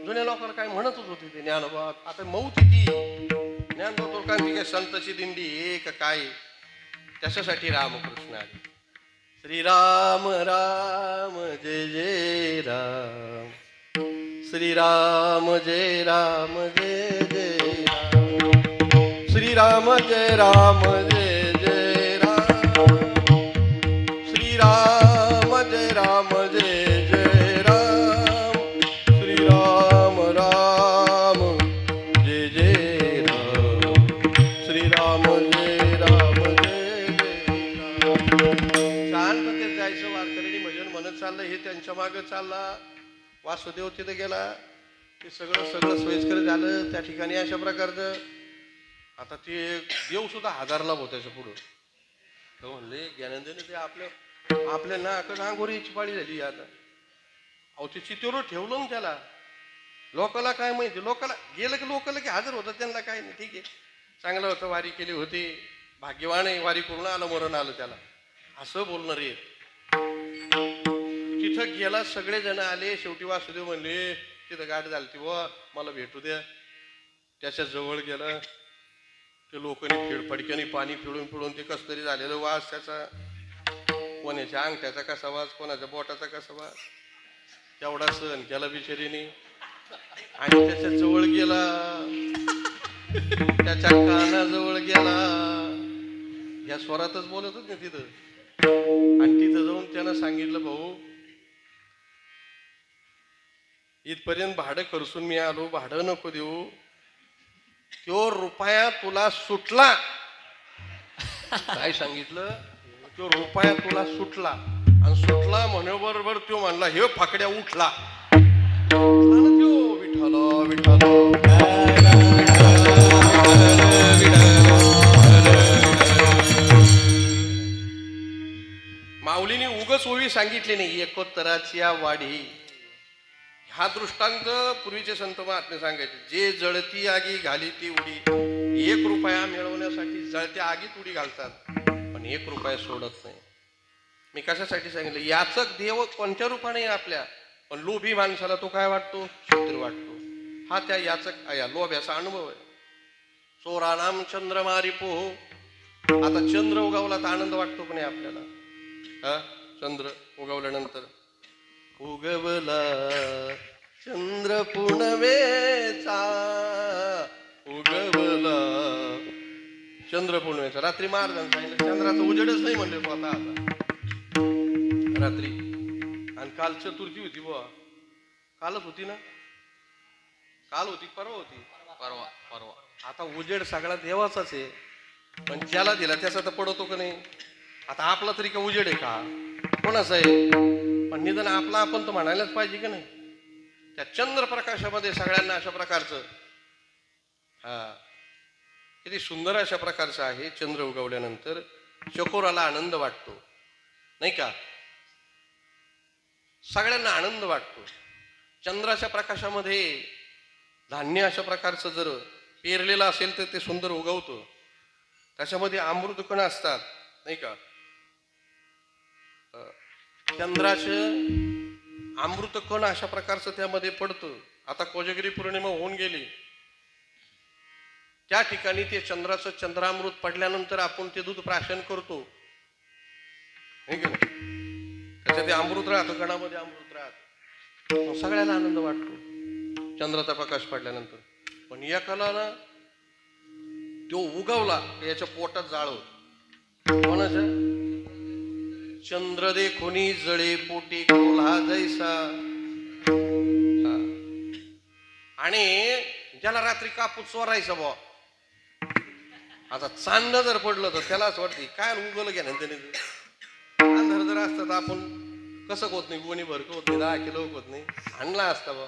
जुन्या लोकांना काय म्हणतच होते ते ज्ञानबा. आता मौत ती ज्ञानबा तुकाराम काय संतची दिंडी हे का काय? त्याच्यासाठी रामकृष्ण आले. श्रीराम राम जय जय राम. श्रीराम जय राम जय जय राम. श्रीराम जय राम जय जय राम. श्रीराम जय राम जय जय राम. श्रीराम राम जय जय राम. श्रीराम जय राम जय जय राम. शांततेत जायचं. वारकऱ्यांनी भजन म्हणत चाललं. हे त्यांच्या मागे चालला. वासुदेव तिथे गेला. ते सगळं सोयीस्कर झालं. त्या ठिकाणी अशा प्रकारचं आता ते देव सुद्धा हादारला होत त्याच्या पुढं. तर म्हणले ज्ञानेंद्रने ते आपल्या नाकड आंघोळीची पाळी झाली आता. अहो ते चितेवर ठेवलं ना त्याला. लोकाला काय माहिती. लोकाला गेलं की लोकाला की हजर होतं. त्यांना काय नाही. ठीक आहे चांगलं होतं. वारी केली होती. भाग्यवान आहे. वारी करून आलं मरण आलं त्याला असं बोलणार आहे. तिथं गेला. सगळेजण आले. शेवटी वासुदेव म्हणले तिथं गाठ झाली ती बुवा मला भेटू द्या. त्याच्या जवळ गेला. ते लोकांनी फेडफडक्याने पाणी पिळून पिळून ते कस तरी झालेलं वास त्याचा. कोणाच्या अंगठ्याचा कसा वास कोणाच्या बोटाचा कसा वास तेवढा सहन केला बिचारीने. आणि त्याच्या जवळ गेला. त्याच्या कानाजवळ गेला. या स्वरातच बोलतच नाही तिथं. आणि तिथं जाऊन त्यानं सांगितलं भाऊ इथपर्यंत भाडं खर्चून मी आलो. भाडं नको देऊ. तो रुपया तुला सुटला. काय सांगितलं? तो रुपया तुला सुटला. आणि सुटला म्हणण्याबरोबर तो म्हणला हे फाकड्या उठला. विठाला विठाला माऊलीने उगच ओवी सांगितली नाही. एकोत्तराची वाढी हा दृष्टांत पूर्वीचे संत महात्मे सांगायचे. जे जळती आगी घाली ती उडी. 1 रुपया मिळवण्यासाठी जळत्या आगीत उडी घालतात पण 1 रुपया सोडत नाही. मी कशासाठी सांगितलं. याचक देव कोणत्या रूपाने आपल्या पण लोभी माणसाला तो काय वाटतो शत्रू वाटतो. हा त्या याचक या लोभ्याचा अनुभव आहे. चोरानाम चंद्र मारी पोहो. आता चंद्र उगवला तर आनंद वाटतो पण आपल्याला. हा चंद्र उगवल्यानंतर उगवला चंद्र पुनवेचा. उगवला चंद्र पुनवेचा. रात्री महाराजांनी सांगितलं चंद्राचा उजेडच नाही म्हणले तो आता रात्री. आणि काल चतुर्थी होती बुवा. कालच होती ना. काल होती परवा होती. परवा. आता उजेड सगळा देवाचाच आहे पण ज्याला दिला त्याचा तर पडतो का नाही. आता आपला तरी का उजेड आहे का कोणाचा आहे. पण निदान आपला आपण तर म्हणायलाच पाहिजे की नाही. त्या चंद्रप्रकाशामध्ये सगळ्यांना अशा प्रकारचं हा किती सुंदर अशा प्रकारचं आहे. चंद्र उगवल्यानंतर चकोराला आनंद वाटतो नाही का. सगळ्यांना आनंद वाटतो. चंद्राच्या प्रकाशामध्ये धान्य अशा प्रकारचं जर पेरलेलं असेल तर ते सुंदर उगवतं. त्याच्यामध्ये अमृतकण असतात नाही का. चंद्राचं अमृतकण अशा प्रकारचं त्यामध्ये पडतं. आता कोजागिरी पौर्णिमा होऊन गेली. त्या ठिकाणी ते चंद्राचं चंद्रामृत पडल्यानंतर आपण ते दूध प्राशन करतो नाही का. त्याच्यात ते अमृत राहतं. कणामध्ये अमृत राहतं. सगळ्याला आनंद वाटतो चंद्राचा प्रकाश पडल्यानंतर. पण एकाला ना तो उगवला याच्या पोटात जाळ होत. कोणाचं. चंद्र देखुनी जळे पोटी कोल्हा जैसा. आणि ज्याला रात्री कापूस चोरायचा बुवा. आता चांदणं जर पडलं तर त्याला असं वाटतं काय उगवलं घ्या ना त्याने. अंधार जर असतात आपण कसं होत नाही. गोणी भरक होत नाही. 10 किलो होत नाही. आणला असता बा.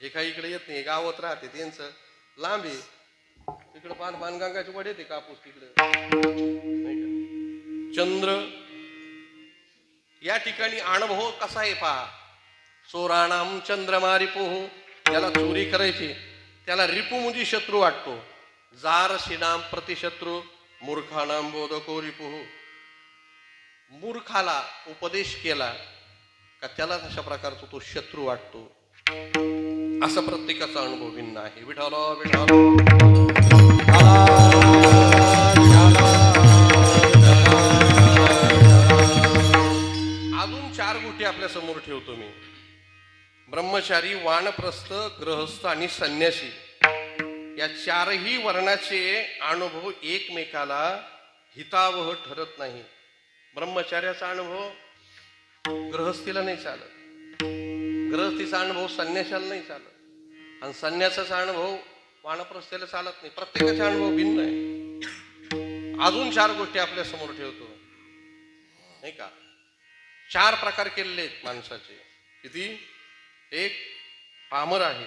हे काही इकडे येत नाही. गावात राहते त्यांचं लांब आहे. तिकडं पानगंगाची वड येते कापूस तिकडं नाही का? चंद्र या ठिकाणी अनुभव कसा आहे पहा. चोराणाम चंद्रमा रिपुः, त्याला चोरी करायची त्याला रिपू म्हणजे शत्रू वाटतो. जार शिनाम प्रतिशत्रू मूर्खानाम बोधको रिपुः, मूर्खाला उपदेश केला का त्याला तशा प्रकारचा तो शत्रू वाटतो. असा प्रत्येकाचा अनुभव भिन्न आहे. विठाला अजून 4 गोष्टी आपल्या समोर ठेवतो मी. ब्रह्मचारी, वानप्रस्थ, गृहस्थ आणि संन्यासी या 4ही वर्णाचे अनुभव एकमेकाला हितावह ठरत नाही. ब्रह्मचार्याचा अनुभव गृहस्थीला नाही चालत, गृहस्थीचा अनुभव संन्यासाला नाही चालत, आणि संन्यासाचा अनुभव वानप्रस्थाला चालत नाही. प्रत्येकाचा अनुभव भिन्न आहे. अजून 4 गोष्टी आपल्या समोर ठेवतो नाही का. 4 प्रकार केलेले आहेत माणसाचे. किती? एक पामर आहे,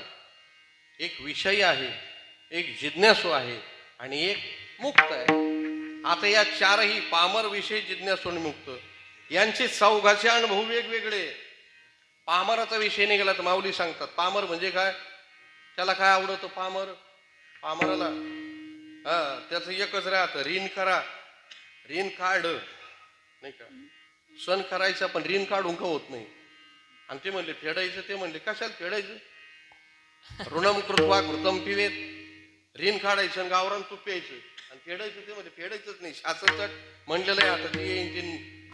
एक विषयी आहे, एक जिज्ञासू आहे आणि एक मुक्त आहे. आता या 4ही पामर, विषय, जिज्ञासू आणि मुक्त यांचे चौघाचे अनुभव वेगवेगळे. पामराचा विषय निघाला तर माऊली सांगतात पामर म्हणजे काय, त्याला काय आवडतं. पामराला त्याचं एकच राहतं, ऋण करा, ऋण काढ नाही का. सण करायचा पण ऋण काढून का होत नाही. आणि ते म्हणले फेडायचं, ते म्हणले कशाला फेडायचं. ऋणम कृत्वा घृतम पिवेत, ऋण काढायचं आणि गावरान तूप प्यायचं. आणि फेडायचं, ते म्हणले फेडायचंच नाही. शासनच म्हणलेलं आहे आता ते येईन ते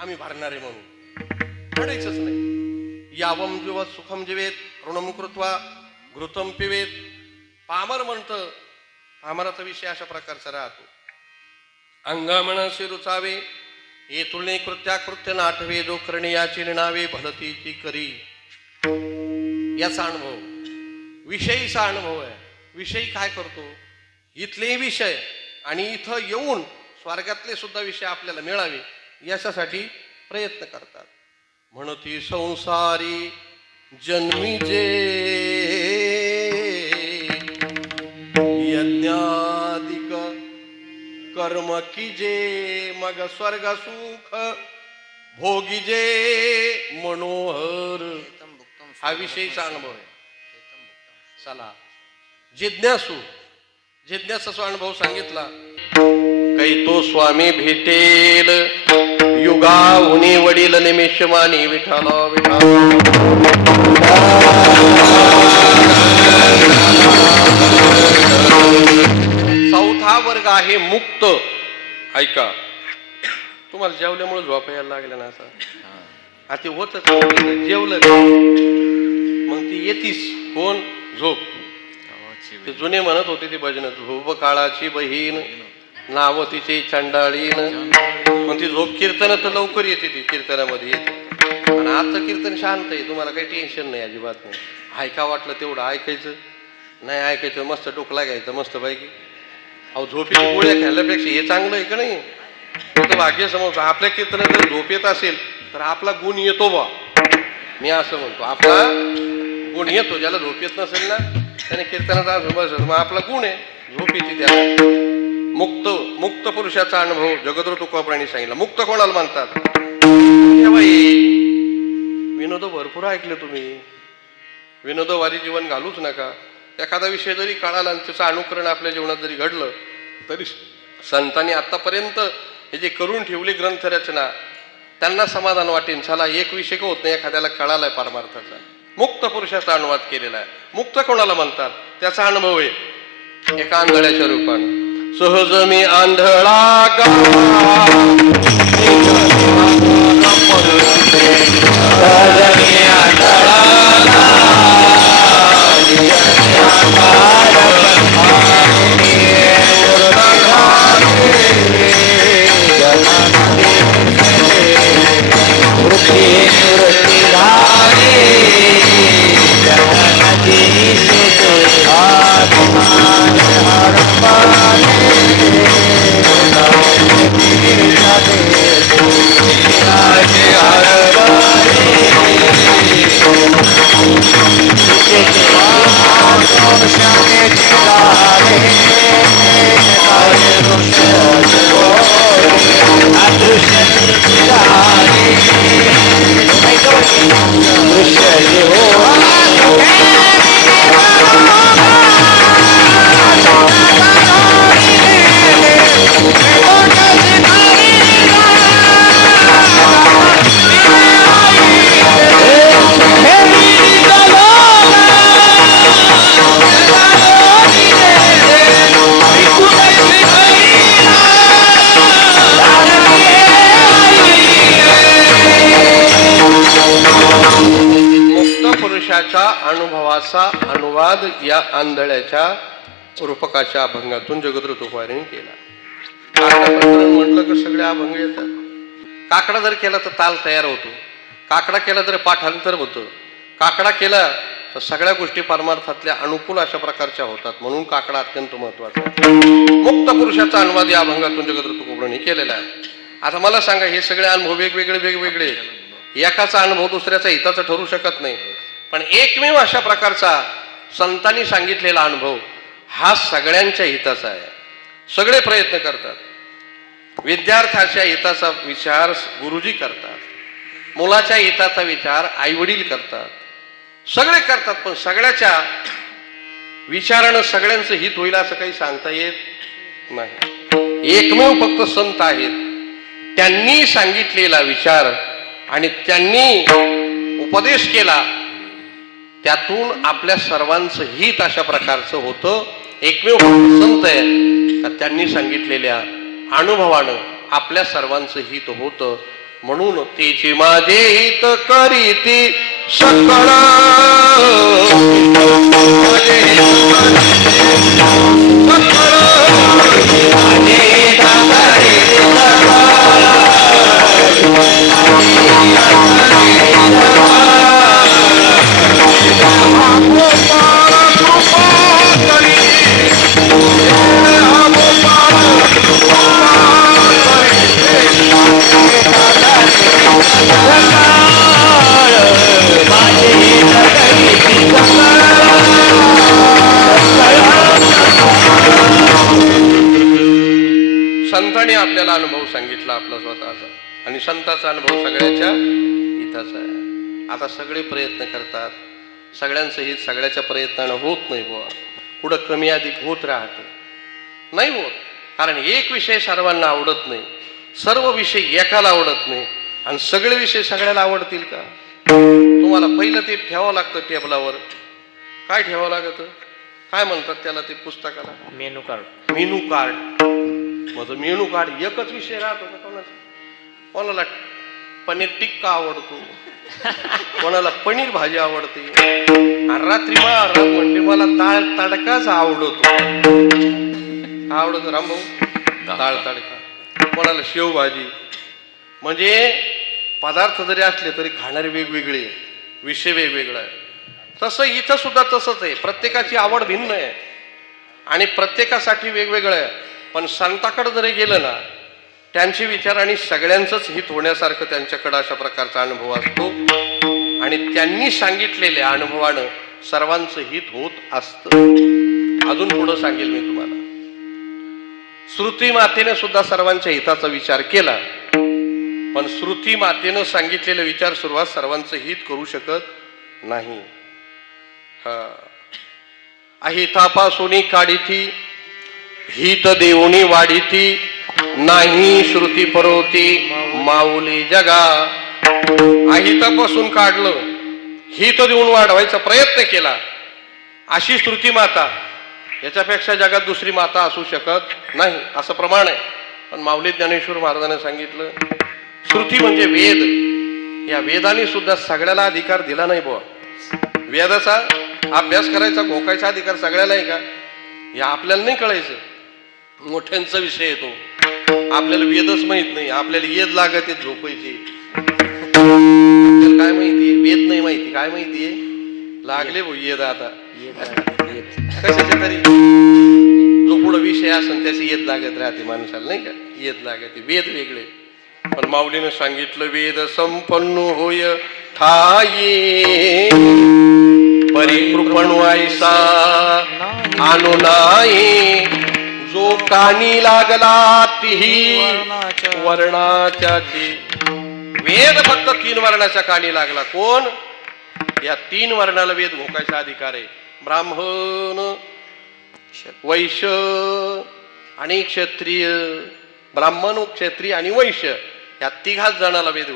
आम्ही भरणार आहे म्हणून, फेडायचंच नाही. यावम जीवत सुखम जीवेत, ऋणम कृत्वा घृतम पिवेत. पामर म्हणतं, पामराचा विषय अशा प्रकारचा राहतो. अंगामनाशी रुचावे, हे तुलने कृत्या कृत्य नाटवे, जो करणे याची नावे भलतीची करी. याचा अनुभव विषयीचा अनुभव आहे. विषयी काय करतो, इथले विषय आणि इथं येऊन स्वर्गातले सुद्धा विषय आपल्याला मिळावे याच्यासाठी प्रयत्न करतात. म्हणती संसारी जन्मीजे यज्ञादिक कर्म कीजे, मग स्वर्ग सुख भोगीजे मनोहर. हा विषयीचा अनुभव आहे. चला जिज्ञासाचा अनुभव सांगितला. काही तो स्वामी भेटेल युगाहुनी वडील निमिषमानी. विठाला विठाला. चौथा वर्ग आहे मुक्त. ऐका, तुम्हाला जेवल्यामुळे झोप यायला लागल्या ना. आता ते होतच, जेवलं मग ती येतीस कोण, झोप. ते जुने म्हणत होते ती भजन, झोप काळाची बहीण नाव तिचे चंडाळीन. मग ती झोप कीर्तन तर लवकर येते, ती कीर्तनामध्ये येते. आणि आजचं कीर्तन शांत आहे, तुम्हाला काही टेन्शन नाही, अजिबात नाही. ऐका वाटलं तेवढं ऐकायचं, नाही ऐकायचं मस्त डोकला घ्यायचं मस्त पैकी. अहो झोपेची गोळ्या खाल्ल्यापेक्षा हे चांगलं आहे का नाही. तर भाग्य समोर आपल्या कीर्तनात जर झोप येत असेल तर आपला गुण येतो बा. मी असं म्हणतो, आपला गुण येतो. ज्याला झोप येत नसेल ना त्याने कीर्तनाचा बस, मग आपला गुण आहे, झोप येते त्याला. मुक्त पुरुषाचा अनुभव जगद्गुरु तुकोबांनी सांगितला. मुक्त कोणाला म्हणतात. विनोद भरपूर ऐकले तुम्ही, विनोदवारी जीवन घालूच नका. एखादा विषय जरी कळाला आणि त्याचं अनुकरण आपल्या जीवनात जरी घडलं तरी संतांनी आतापर्यंत हे जे करून ठेवले ग्रंथरचना त्यांना समाधान वाटेल. चला एक विषय का होत नाही, एखाद्याला कळालाय परमार्थाचा. मुक्त पुरुषाचा अनुवाद केलेला आहे. मुक्त कोणाला म्हणतात त्याचा अनुभव आहे एका आंधळ्याच्या रूपाने. सहज मी आंधळा गा Shame अनुभवाचा अनुवाद या आंधळ्याच्या रूपकाच्या अभंगातून जगद्गुरु तुकोबारायांनी केला. काकडा प्रकरण म्हटलं की सगळे अभंग येतात. काकडा जर केला तर ताल तयार होतो, काकडा केला तर पाठांतर होतं, काकडा केला तर सगळ्या गोष्टी परमार्थातल्या अनुकूल अशा प्रकारच्या होतात. म्हणून काकडा अत्यंत महत्वाचा आहे. मुक्त पुरुषाचा अनुवाद या अभंगातून जगद्गुरु तुकोबारायांनी केलेला आहे. आता मला सांगा, हे सगळे अनुभव वेगवेगळे एकाचा अनुभव दुसऱ्याचा हिताचा ठरू शकत नाही, पण एकमेव अशा प्रकारचा संतांनी सांगितलेला अनुभव हा सगळ्यांच्या हिताचा आहे. सगळे प्रयत्न करतात. विद्यार्थ्याच्या हिताचा विचार गुरुजी करतात, मुलाच्या हिताचा विचार आई वडील करतात, सगळे करतात. पण सगळ्याच्या विचारानं सगळ्यांचं हित होईल असं काही सांगता येत नाही. एकमेव फक्त संत आहेत, त्यांनी सांगितलेला विचार आणि त्यांनी उपदेश केला, त्यातून आपल्या सर्वांचं हित अशा प्रकारचं होतं. एकमेव संत आहे का त्यांनी सांगितलेल्या अनुभवानं आपल्या सर्वांचं हित होतं. म्हणून तेची माझे हित करीती सकळ, माझे हित संतांनी आपल्याला अनुभव सांगितला आपला स्वतःचा, आणि संतांचा अनुभव सगळ्याच्या हिताचा आहे. आता सगळे प्रयत्न करतात, सगळ्यांचं हित सगळ्याच्या प्रयत्नानं होत नाही. बुवा पुढं कमी अधिक होत राहत नाही होत, कारण एक विषय सर्वांना आवडत नाही, सर्व विषय एकाला आवडत नाही, आणि सगळे विषय सगळ्याला आवडतील का? तुम्हाला पहिलं ते ठेवावं लागतं टेबलावर. काय ठेवावं लागतं? काय म्हणतात त्याला ते पुस्तकाला? Menu card. Menu card. माझं मेनू कार्ड एकच विषय राहतो का कोणाचा? कोणाला पनीर टिक्का आवडतो, कोणाला पनीर भाजी आवडते, आणि रात्री महाराज म्हणले मला डाळ तडकाच आवडतो. आवडतो रामभाऊ डाळ तडका, कोणाला शेवभाजी. म्हणजे पदार्थ जरी असले तरी खाणारे वेगवेगळे, विषय वेगवेगळा आहे. तसं इथं सुद्धा तसंच आहे. प्रत्येकाची आवड भिन्न आहे आणि प्रत्येकासाठी वेगवेगळं आहे. पण संताकडे जरी गेलं ना, त्यांचे विचार आणि सगळ्यांचंच हित होण्यासारखं त्यांच्याकडे अशा प्रकारचा अनुभव असतो, आणि त्यांनी सांगितलेल्या अनुभवानं सर्वांचं हित होत असतं. अजून पुढं सांगेल मी तुम्हाला. श्रुती मातेने सुद्धा सर्वांच्या हिताचा विचार केला, पण श्रुती मातेनं सांगितलेले विचार सुरुवात सर्वांचं हित करू शकत नाही. अहितापासून काढिती हित देऊनी वाढिती, नाही श्रुती परोती माऊली जगा. अहितापासून काढलं, हित देऊन वाढवायचा प्रयत्न केला, अशी श्रुती माता, याच्यापेक्षा जगात दुसरी माता असू शकत नाही असं प्रमाण आहे. पण माऊली ज्ञानेश्वर महाराजांनी सांगितलं, श्रुती म्हणजे वेद. या वेदाने सुद्धा सगळ्याला अधिकार दिला नाही बुवा. वेदाचा अभ्यास करायचा, घोकायचा अधिकार सगळ्याला आहे का? या आपल्याला नाही कळायचं. मोठ्यांचा विषय येतो, आपल्याला वेदच माहित नाही, आपल्याला येद लागत आहे झोपायची. आपल्याला काय माहितीये? वेद नाही माहिती, काय माहितीये? लागले भाऊ येद. आता कशाच्या तरी जो पुढे विषय असेल त्याची येद लागत राहते माणसाला, नाही का? येद लागते. वेद वेगळे. पण माऊलीनं सांगितलं, वेद संपन्न होय ठाई, परिकृपण व्हायचा आणू नाही, जो कानी लागला तीही वर्णाच्या. वेद फक्त 3 वर्णाच्या कानी लागला. कोण? या 3 वर्णाला वेद घोकायचा अधिकार आहे. ब्राह्मण, वैश्य आणि क्षत्रिय. ब्राह्मण, क्षत्रिय आणि वैश्य या 3 जणाला वेद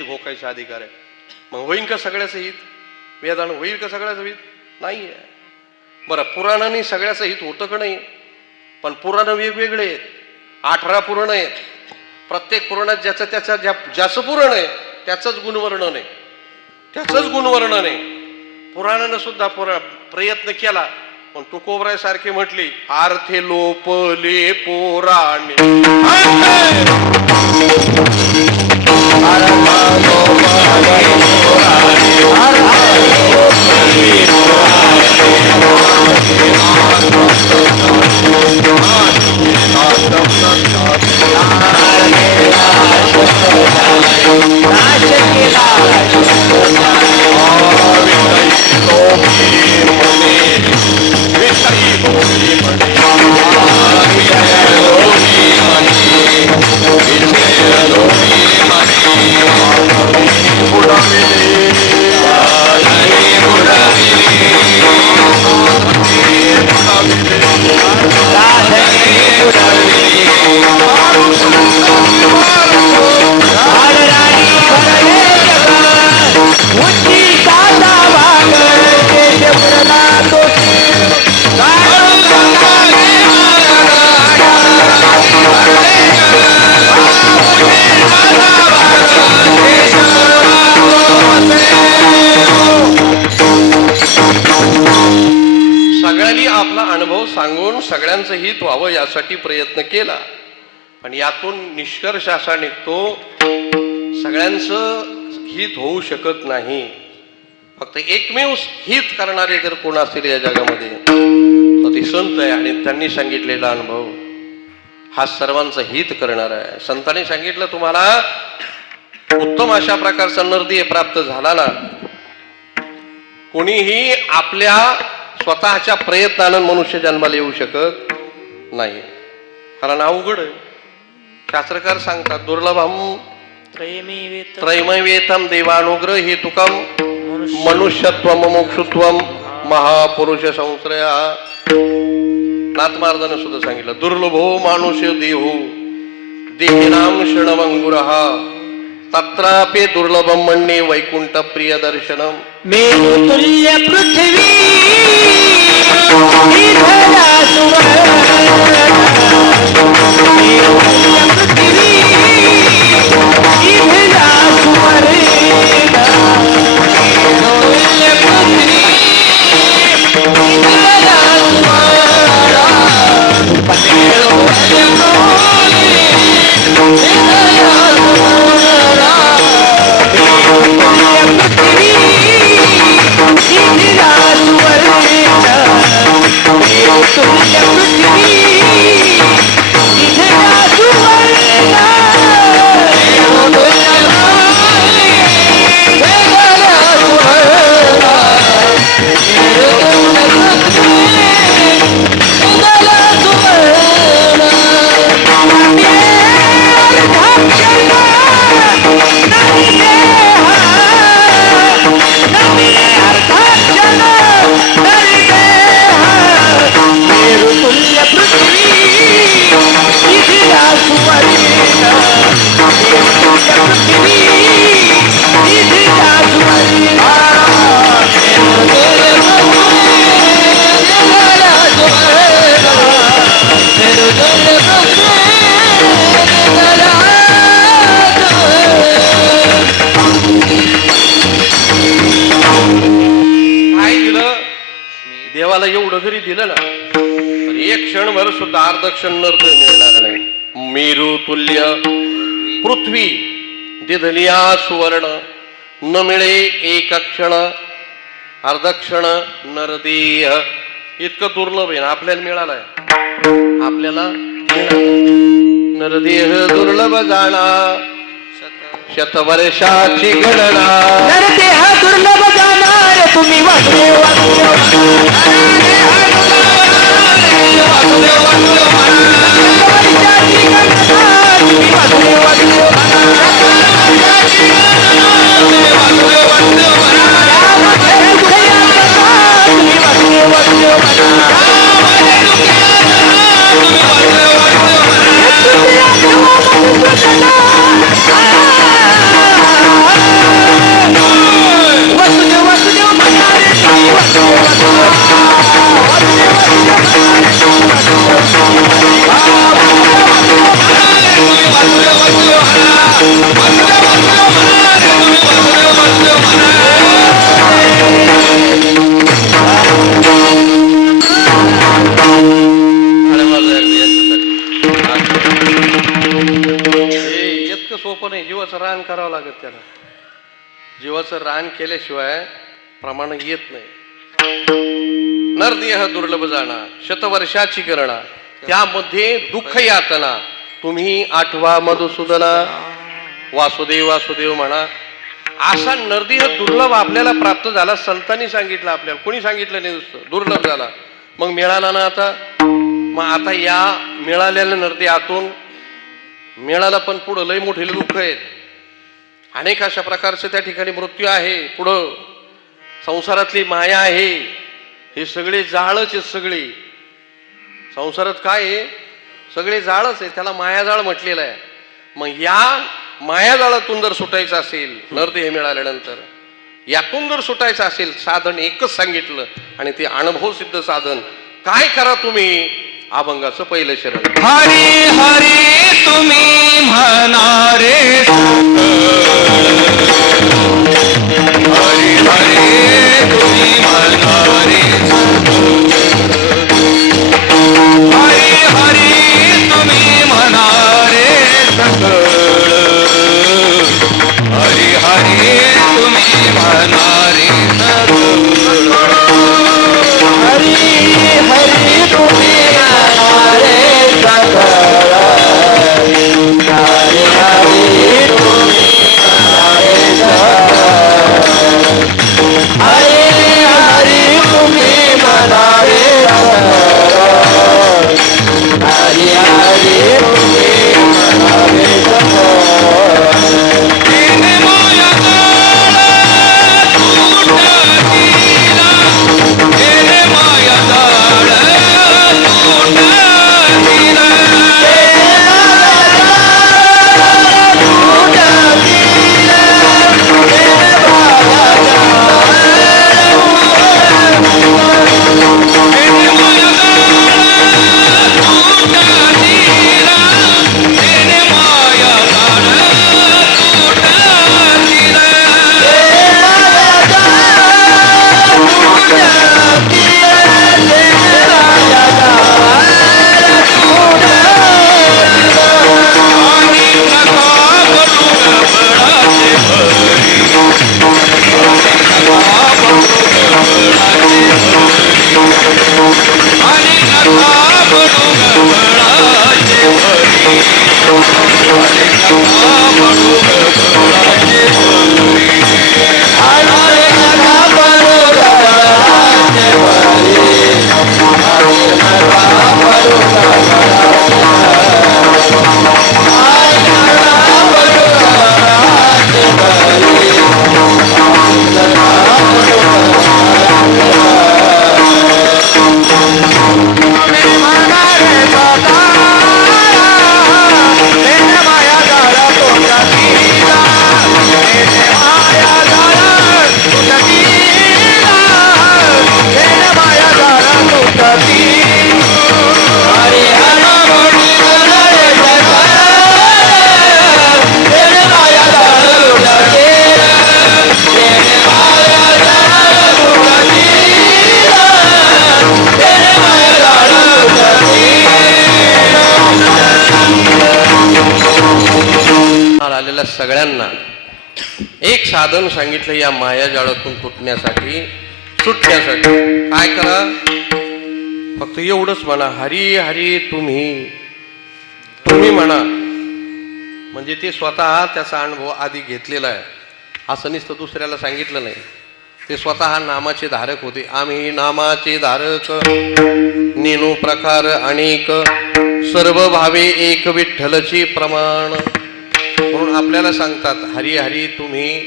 घोकायचा अधिकार आहे. मग होईल का सगळ्याचं हित? वेदानं होईल का सगळ्याचं हित? नाही आहे. बरं, पुराणाने सगळ्याचं हित होतं का नाही? पण पुराण वेगवेगळे आहेत. 18 पुराण आहेत. प्रत्येक पुराणात ज्याचं ज्याचं पुराण आहे त्याचंच गुणवर्णन आहे, त्याचंच गुणवर्णन आहे. पुराणानं सुद्धा प्रयत्न केला, पण तुकोबराय सारखे म्हटली आर्थे लोपले पोराणे. सगळ्यांनी आपला अनुभव सांगून सगळ्यांचं हित व्हावं यासाठी प्रयत्न केला, पण यातून निष्कर्ष असा निघतो सगळ्यांचं हित होऊ शकत नाही. फक्त एकमेव हित करणारे जर कोण असेल या जगामध्ये तर ते संत आहे, आणि त्यांनी सांगितलेला अनुभव हा सर्वांचं हित करणार आहे. संतांनी सांगितलं तुम्हाला उत्तम अशा प्रकारचा नरदेह प्राप्त झाला ना, कोणीही आपल्या स्वतःच्या प्रयत्नानं मनुष्य जन्माला येऊ शकत नाही. कारण अवघड आहे. शास्त्रकार सांगतात दुर्लभम त्रैमवेतम देवानुग्रह हेतुकम मनुष्यत्वम मोक्षत्वम महापुरुष संश्रया. नाथमार्गाने सुद्धा सांगितलं दुर्लभो मानुष्य देहो देहिनाम क्षणमंगुरः तत्रापि दुर्लभम मन्ये वैकुंठ प्रिय दर्शनम. मेरुतुल्य पृथ्वी इधरा सुवर्ण. मेरुतुल्य पृथ्वी इधरा सुवर्ण. मेरुतुल्य पृथ्वी इधरा सुवर्ण. मेरुतुल्य देवाला एवढं जरी दिलं ना तर एक क्षणभर सुद्धा अर्धक्षण नरदेह मिळणार नाही. मेरू तुल्य पृथ्वी दिधलिया सुवर्ण न मिळे एक क्षण अर्धक्षण नरदेह. इतकं दुर्लभ आहे ना, आपल्याला मिळालाय. आपल्याला नरदेह दुर्लभ जाणा शतवर्षाची गणना. नरदेह दुर्लभ जाणार तुम्ही वासुदेव वासुदेव. शतवर्षाची गणना तुम्ही वासुदेव वासुदेव. तुम्ही वासुदेव वासुदेव. जीवाचं रान केल्याशिवाय प्रमाण येत नाही. नरदेह दुर्लभ जाणा शतवर्षाची गणना त्यामध्ये दुःख यातना तुम्ही आठवा मधुसूदना. वासुदेव वासुदेव म्हणा. असा नरदेह दुर्लभ आपल्याला प्राप्त झाला. संतांनी सांगितलं आपल्याला, कोणी सांगितलं नाही, नुसतं दुर्लभ झाला. मग मिळाला ना आता. मग आता या मिळालेल्या नरदेहातून मिळाला पण पुढं लय मोठे दुःख आहेत. अनेक अशा प्रकारचे त्या ठिकाणी मृत्यू आहे. पुढं संसारातली माया आहे. हे सगळे जाळच आहेत. सगळे संसारात काय आहे, सगळे जाळच आहे. त्याला मायाजाळ म्हटलेलं आहे. मग या मायाजाळातून जर सुटायचं असेल, नरदेह मिळाल्यानंतर यातून जर सुटायचं असेल, साधन एकच सांगितलं आणि ते अनुभव सिद्ध साधन. काय करा तुम्ही? अभंगाचं पहिलं शरण. हरी हरी तुम्ही म्हणारे हरी हरी तुम्ही म्हणारे हरी हरी तुम्ही म्हणारे सकळ हरी हरी तुम्ही म्हणारे सकळ हरी हरी तुम्ही म्हणारे सकळ हरी हरी तुम्ही म्हणारे सकळ हरी हरी तुम्ही म्हणारे सकळ हरी हरी तुम्ही म्हणारे सकळ सगळ्यांना एक साधन सांगितलं या मायाजाळातून तुटण्यासाठी, सुटण्यासाठी. काय करा? फक्त एवढंच म्हणा, हरी हरी तुम्ही म्हणा. म्हणजे ते स्वतः त्याचा अनुभव आधी घेतलेला आहे. असं नुसतं दुसऱ्याला सांगितलं नाही. ते स्वतः नामाचे धारक होते. आम्ही नामाचे धारक नेनो प्रकार अनेक सर्व भावे एक विठ्ठलची प्रमाण. म्हणून आपल्याला सांगतात हरी हरी तुम्ही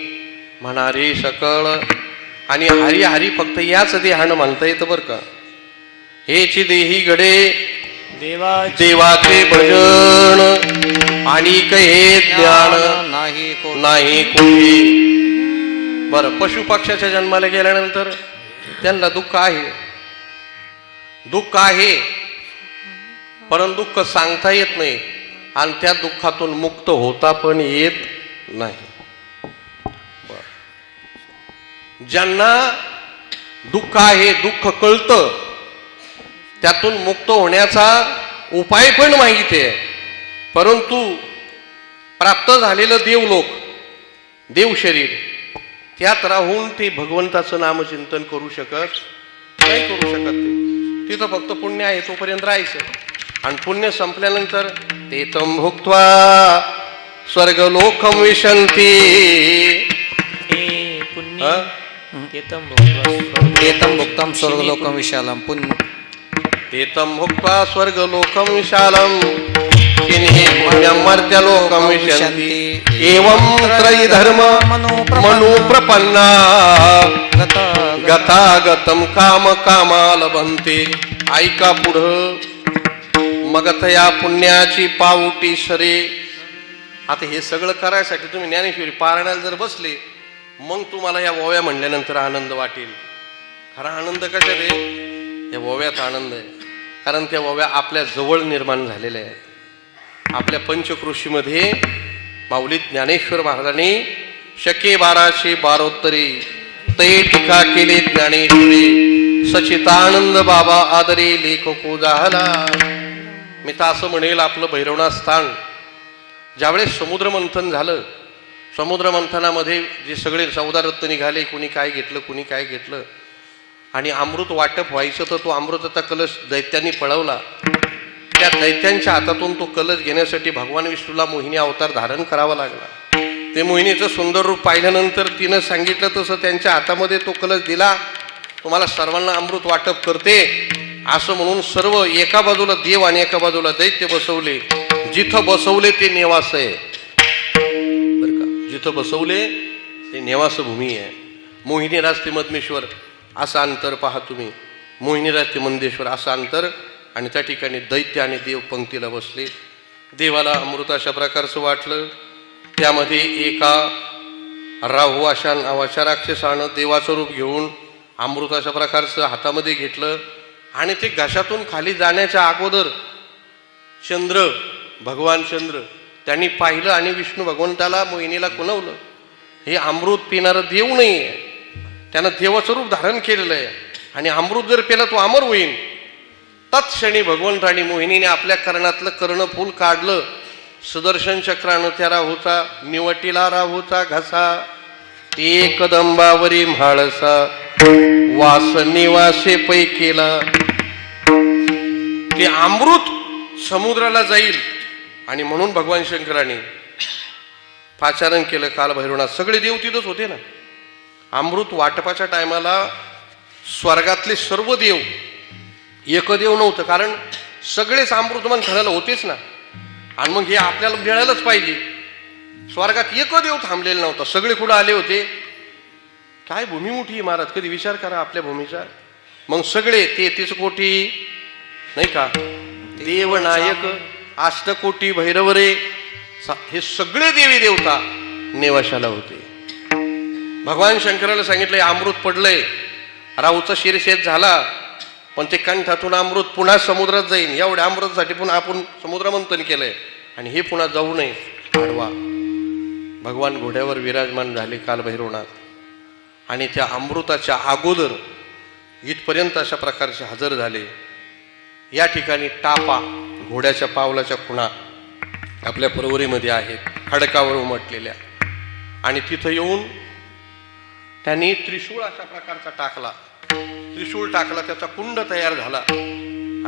म्हणारे सकळ. आणि हरी हरी फक्त याच देहानं म्हणता येतं बरं का. हेची देही घडे देवाचे भजन आणि हे ज्ञान नाही कोणी. बरं, पशु पक्षाच्या जन्माला गेल्यानंतर त्यांना दुःख आहे, दुःख आहे, परंतु दुःख सांगता येत नाही आणि त्या दुःखातून मुक्त होता पण येत नाही. ज्यांना दुःख आहे, दुःख कळतं, त्यातून मुक्त होण्याचा उपाय पण माहिती आहे, परंतु प्राप्त झालेलं देवलोक, देव शरीर त्यात राहून ते भगवंताचं नामचिंतन करू शकत नाही, करू शकत ते. तिथं फक्त पुण्य आहे तोपर्यंत राहायचं आणि पुण्य संपल्यानंतर ते तम भुक्त्वा स्वर्गलोकम विशंती. हा? एतं भुक्तं स्वर्गलोकं विशालं तेतम भुक्त्वा स्वर्गलोकम विशालम किन्हि पुण्यम मर्त्यलोकम विशन्ति एवं त्रयी धर्म मनु प्रपन्ना गतागतम काम कामा लभन्ते. ऐका पुढं, मग या पुण्याची पावटी सरे. आता हे सगळं करायसाठी तुम्ही ज्ञानेश्वरी पारायणाला जर बसले, मग तुम्हाला या ओव्या म्हणल्यानंतर आनंद वाटेल. खरा आनंद कशात आहे? या ओव्यात आनंद आहे. कारण त्या ओव्या आपल्या जवळ निर्माण झालेल्या आहेत. आपल्या पंचकृषीमध्ये माऊली ज्ञानेश्वर महाराजांनी शके 1212 ते टीका केली ज्ञानेश्वरी. सचितानंद बाबा आदरे लेखको झाला. मी तर असं म्हणेल, आपलं भैरवनाथ स्थान ज्यावेळेस समुद्र मंथन झालं, समुद्र मंथनामध्ये जे सगळे 14 रत्न निघाले, कुणी काय घेतलं कुणी काय घेतलं, आणि अमृत वाटप व्हायचं, तर तो अमृताचा कलश दैत्यांनी पळवला. त्या दैत्यांच्या हातातून तो कलश घेण्यासाठी भगवान विष्णूला मोहिनी अवतार धारण करावा लागला. ते मोहिनीचं सुंदर रूप पाहिल्यानंतर तिनं सांगितलं तसं त्यांच्या हातामध्ये तो कलश दिला. तुम्हाला सर्वांना अमृत वाटप करते असं म्हणून सर्व एका बाजूला देव आणि एका बाजूला दैत्य बसवले. जिथं बसवले ते निवास आहे बरं का. जिथं बसवले ते निवास भूमी आहे. मोहिनीराज ते मधमेश्वर असं अंतर पहा तुम्ही. मोहिनीराज ते मंदेश्वर असं अंतर, आणि त्या ठिकाणी दैत्य आणि देव पंक्तीला बसले. देवाला अमृत अशा प्रकारचं वाटलं. त्यामध्ये एका राहू अशा नावाच्या राक्षसानं देवाचं रूप घेऊन अमृत अशा प्रकारचं हातामध्ये घेतलं, आणि ते घशातून खाली जाण्याच्या अगोदर चंद्र, भगवान चंद्र त्यांनी पाहिलं आणि विष्णू भगवंताला मोहिनीला कुणवलं, हे अमृत पिणारं देव नाही आहे, त्यानं देवाचं रूप धारण केलेलं आहे, आणि अमृत जर पेला तो अमर होईल. तत्क्षणी भगवंत आणि मोहिनीने आपल्या कर्णातलं कर्णफूल काढलं. सुदर्शन चक्रानं त्या राहूचा निवटीला राहूचा घसा. ते कदंबावरी म्हाळसा वास निवासे पैकीला. ते अमृत समुद्राला जाईल, आणि म्हणून भगवान शंकराने पाचारण केलं काल भैरवनाथ. सगळे देव तिथंच होते ना. अमृत वाटपाच्या टायमाला स्वर्गातले सर्व देव, एकदेव नव्हतं, कारण सगळेच अमृतमान ठरायला होतेच ना. आणि मग हे आपल्याला मिळायलाच पाहिजे. स्वर्गात एकदेव थांबलेला नव्हता, सगळे कुठं आले होते. काय भूमी मोठी आहे महाराज, कधी विचार करा आपल्या भूमीचा. मग सगळे 33 कोटी नाही का देवनायक, अष्टकोटी भैरवरे, हे सगळे देवी देवता नेवाशाला होते. भगवान शंकराला सांगितलंय अमृत पडलंय, राहूचा शिरछेद झाला, पण ते कंठातून अमृत पुन्हा समुद्रात जाईन. एवढ्या अमृतासाठी पुन्हा आपण समुद्र मंथन केलंय, आणि हे पुन्हा जाऊ नये आडवा. भगवान घोड्यावर विराजमान झाले काल भैरवनाथ, आणि त्या अमृताच्या अगोदर इथपर्यंत अशा प्रकारचे हजर झाले. या ठिकाणी टापा, घोड्याच्या पावलाच्या खुणा आपल्या परवरीमध्ये आहेत, खडकावर उमटलेल्या. आणि तिथं येऊन त्यांनी त्रिशूळ अशा प्रकारचा टाकला. त्रिशूळ टाकला, त्याचा कुंड तयार झाला,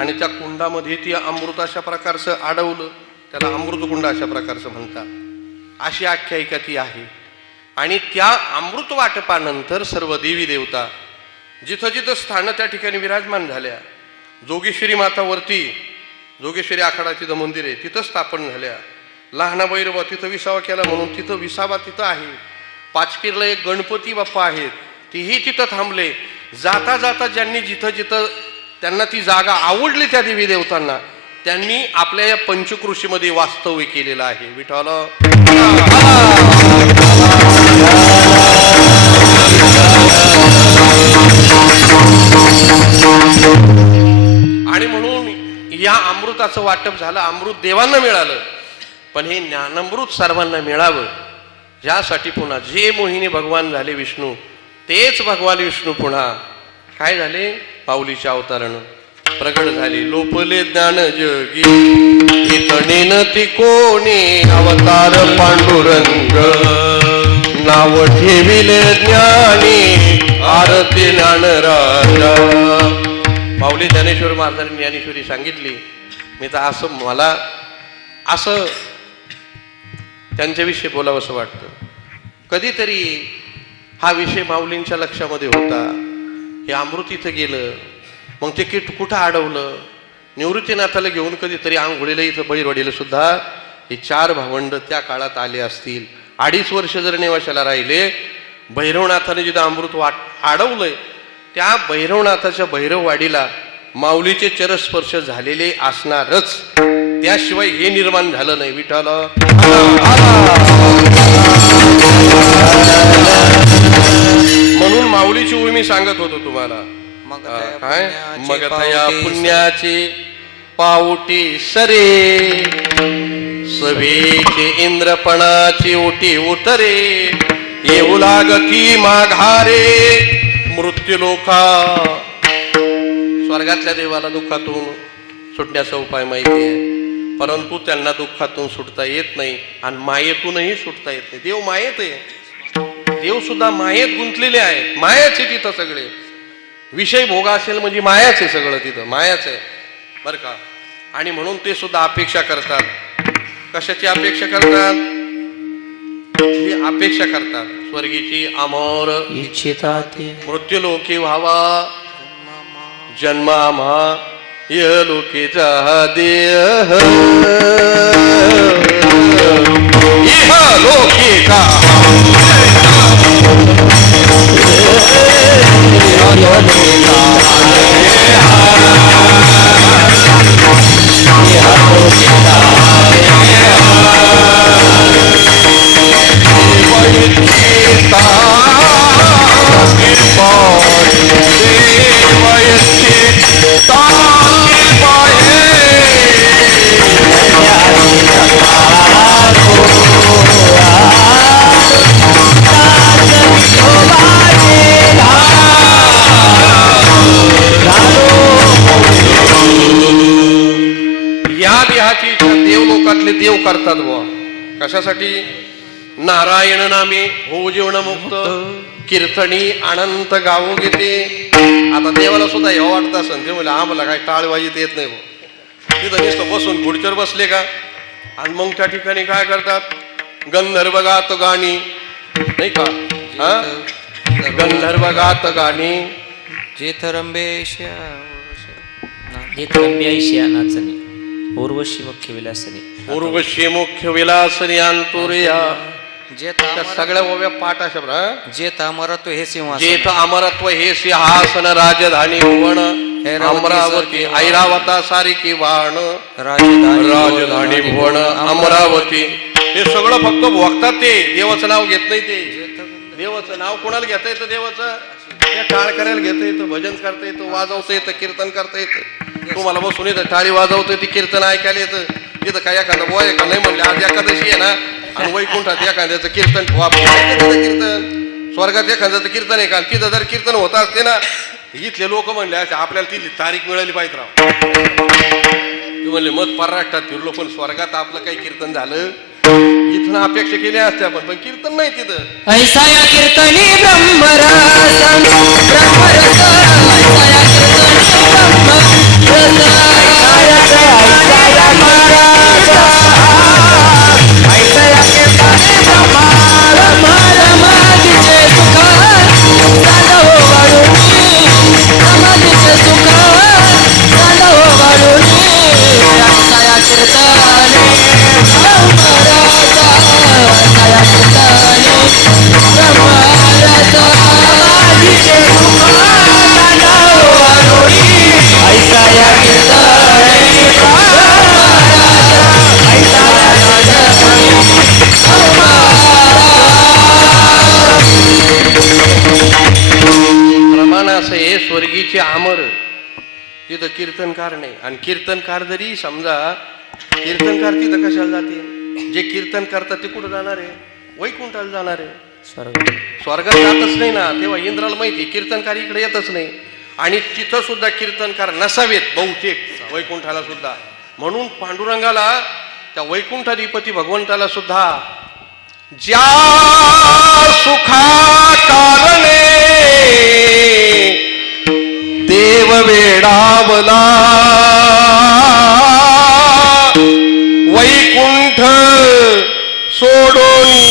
आणि त्या कुंडामध्ये ती अमृत अशा प्रकारचं अडवलं. त्याला अमृतकुंड अशा प्रकारचं म्हणतात. अशी आख्यायिका ती आहे. आणि त्या अमृत वाटपानंतर सर्व देवी देवता जिथं जिथं स्थानं त्या ठिकाणी विराजमान झाल्या. जोगेश्वरी मातावरती, जोगेश्वरी आखाडा तिथं मंदिर आहे, तिथं स्थापन झाल्या. लहाना भैरवा तिथं विसावा केला म्हणून तिथं विसावा तिथं आहे. पाचपीरला एक गणपती बाप्पा आहेत, तीही तिथं थांबले. जाता जाता ज्यांनी जिथं जिथं त्यांना ती जागा आवडली त्या देवी देवतांना, त्यांनी आपल्या या पंचकृषीमध्ये वास्तव्य केलेलं आहे. विठ्ठल आणि म्हणून या अमृताचं वाटप झालं. अमृत देवांना मिळालं, पण हे ज्ञानामृत सर्वांना मिळावं यासाठी पुन्हा जे मोहिनी भगवान झाले विष्णू, तेच भगवान विष्णू पुन्हा काय झाले, माऊलीच्या अवतारानं प्रगट झाले. लोपले ज्ञान जगी इतणे न ती कोणी, अवतार पांडुरंग नाव ठेविले ज्ञानी आरती ज्ञानराजा. माऊली ज्ञानेश्वर महाराजांनी ज्ञानेश्वरी सांगितली. मी तर मला असं त्यांच्याविषयी बोलावं असं वाटतं. कधीतरी हा विषय माऊलींच्या लक्षामध्ये होता. हे अमृत इथं गेलं, मग ते कुठं अडवलं. निवृत्तीनाथाला घेऊन कधीतरी आंघोळीला इथं बैरवाडीला सुद्धा हे 4 भावंड त्या काळात आले असतील. 2.5 वर्ष जर नेवाशाला राहिले. भैरवनाथाने जिथं अमृत अडवलंय त्या भैरवनाथाच्या भैरववाडीला माऊलीचे चरस्पर्श झालेले असणारच, त्याशिवाय हे निर्माण झालं नाही. विठ्ठल म्हणून माऊलीची ओवी मी सांगत होतो तुम्हाला. काय मग या पुण्याची पाऊटी सरे, सभेचे इंद्रपणाची ओटी उतरे, येऊ लागती माघारे मृत्यूलोका. स्वर्गातल्या देवाला दुःखातून सुटण्याचा उपाय माहिती आहे, परंतु त्यांना दुःखातून सुटता येत नाही आणि मायेतूनही सुटता येत नाही. देव मायेत आहे, देव सुद्धा मायेत गुंतलेले आहे. मायाच आहे तिथं सगळे. विषय भोग असेल म्हणजे मायाच आहे सगळं, तिथं मायाच आहे बर का. आणि म्हणून ते सुद्धा अपेक्षा करतात. कशाची अपेक्षा करतात? ही अपेक्षा करतात स्वर्गीची अमर इच्छितात मृत्यूलोकी व्हावा जन्मामा य लोकीचा देह इह लोकीचा या देहाची इच्छा देव लोकातले देव करतात बुवा. कशासाठी? नारायण नामे हो जीवन मुक्त कीर्तनी अनंत गावो घेते. आता देवाला सुद्धा हे वाटत असेल ते म्हणजे आम्हाला काय टाळवाजीत येत नाही बुवा. तिथं नुसतं बसून खुर्चीवर बसले का आणि मग त्या ठिकाणी काय करतात? गंधर्व गात गाणी नाही का? गंधर्व गात गाणी नाचणी उर्वशी मुख्य विलासनी उर्वशी मुख्य विलासनी अंतुरिया. त्या सगळ्या ओव्या पाठ अशा जेथ अमरत्व हे सिंहासन, जेथ अमरत्व हे सिंहासन राजधानी भुवन अमरावती ऐरावता सारिकी वाण राजधानी भुवन अमरावती. हे सगळं फक्त भोगतात ते, देवाचं नाव घेत नाही ते. देवाचं नाव कोणाला घेता येतं? देवाचं त्या टाळ करायला घेता येतं, भजन करता येतं, वाजवता येतं, कीर्तन करता येतं. तुम्हाला बसून येतं टाळी वाजवतोय ती कीर्तन ऐकायला येतं. तिथं काय एखादा बोय का नाही म्हणले आज एकादशी आहे ना आणि वैकुंठात एखाद्याचं कीर्तन कीर्तन स्वर्गात एखाद्याचं कीर्तन आहे का? तिथं जर कीर्तन होत असते ना इथले लोक म्हणले आपल्याला ती तारीख मिळाली पाहिजे राव. ते म्हणले मत परराष्ट्रात फिरलो पण स्वर्गात आपलं काही कीर्तन झालं इथून अपेक्षा केली असते आपण, पण कीर्तन नाही तिथं. ऐसा या कीर्तनी ब्रह्मरस स्वर्गीचे अमर तिथं कीर्तनकार नाही. आणि कीर्तनकार जरी समजा कीर्तनकार तिथं कशाला जाते? जे कीर्तन करतात ते कुठं जाणार आहे? वैकुंठाला जाणार आहे. स्वर्गात जातच नाही ना. तेव्हा इंद्राला माहिती कीर्तनकार इकडे येतच नाही आणि तिथं सुद्धा कीर्तनकार नसावेत बहुतेक वैकुंठाला सुद्धा. म्हणून पांडुरंगाला त्या वैकुंठाधिपती भगवंताला सुद्धा ज्या सुखा कारणे देव वेडावला वैकुंठ सोडोनी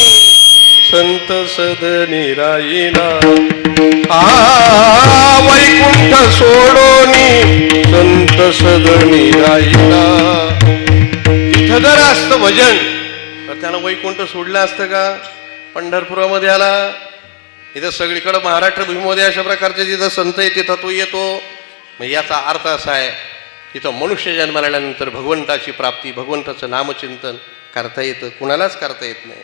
संत सदनी राहिला. वैकुंठ सोडोनी संत सदनी राहिला. तिथं जर असतं भजन तर त्यानं वैकुंठ सोडलं असतं का? पंढरपुरामध्ये आला, इथं सगळीकडे महाराष्ट्र भूमीमध्ये अशा प्रकारचे जिथं संत आहे तिथं तो येतो. मग याचा अर्थ असा आहे, तिथं मनुष्य जन्माला आल्यानंतर भगवंताची प्राप्ती, भगवंताचं नामचिंतन करता येतं, कुणालाच करता येत नाही.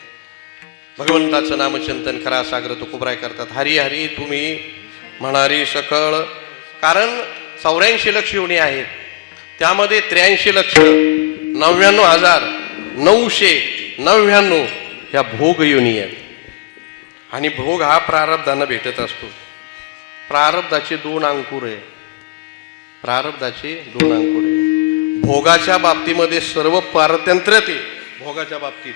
भगवंताचं नामचिंतन करा सागर तुकोबराय करतात. हरी हरी तुम्ही म्हणारी सकळ. कारण 84 लक्ष योनी आहेत, त्यामध्ये 83,99,999 ह्या भोग योनी आहेत. आणि भोग हा प्रारब्धानं भेटत असतो. प्रारब्धाचे 2 अंकुर आहे. प्रारब्धाचे 2 अंकुर आहे. भोगाच्या बाबतीमध्ये सर्व पारतंत्र्य ते भोगाच्या बाबतीत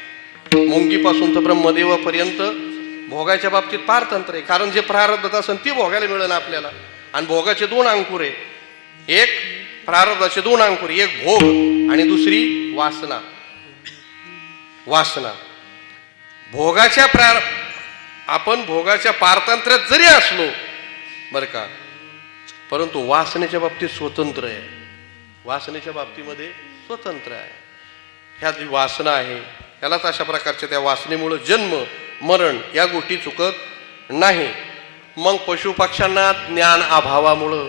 मुंगीपासून तर ब्रह्मदेवापर्यंत भोगाच्या बाबतीत पारतंत्र आहे. कारण जे प्रारब्धात असेल ते भोगायला मिळेल आपल्याला. आणि भोगाचे 2 अंकुर आहे. एक प्रारब्धाचे 2 अंकुर, एक भोग आणि दुसरी वासना. वासना भोगाच्या आपण भोगाच्या पारतंत्र्यात जरी असलो बरं का, परंतु वासनेच्या बाबतीत स्वतंत्र आहे. वासनेच्या बाबतीमध्ये स्वतंत्र आहे. ह्या जी वासना आहे त्यालाच अशा प्रकारच्या त्या वासनेमुळं जन्म मरण या गोष्टी चुकत नाही. मग पशुपक्ष्यांना ज्ञान अभावामुळं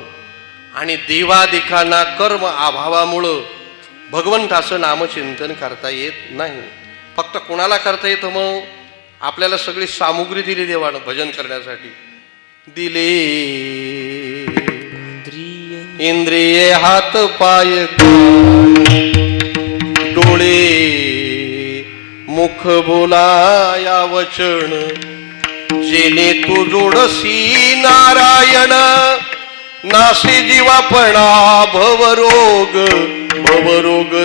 आणि देवादिकांना कर्म अभावामुळं भगवंताचं नामचिंतन करता येत नाही. फक्त कोणाला करता येतं? मग आपल्याला सगळी सामुग्री दिली देवानं भजन करण्यासाठी. दिले इंद्रिये हात पाय डोळे मुख बोलाया वचन, जेने तू जोडसी नारायण. नासी जीवापणा भवरोग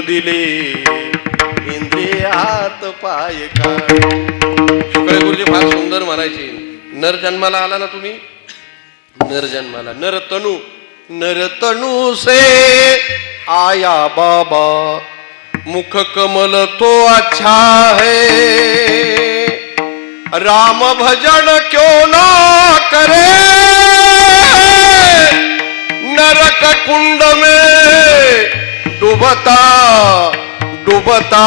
दिले इंद्रिय हात पाय कान. शुक्र गुरुजी फार सुंदर म्हणायचे, नर जन्माला आला ना तुम्ही, नर जन्माला नर तनु से आया बाबा, मुख कमल तो अच्छा है, राम भजन क्यों ना करे, नरक कुंड में डूबता डूबता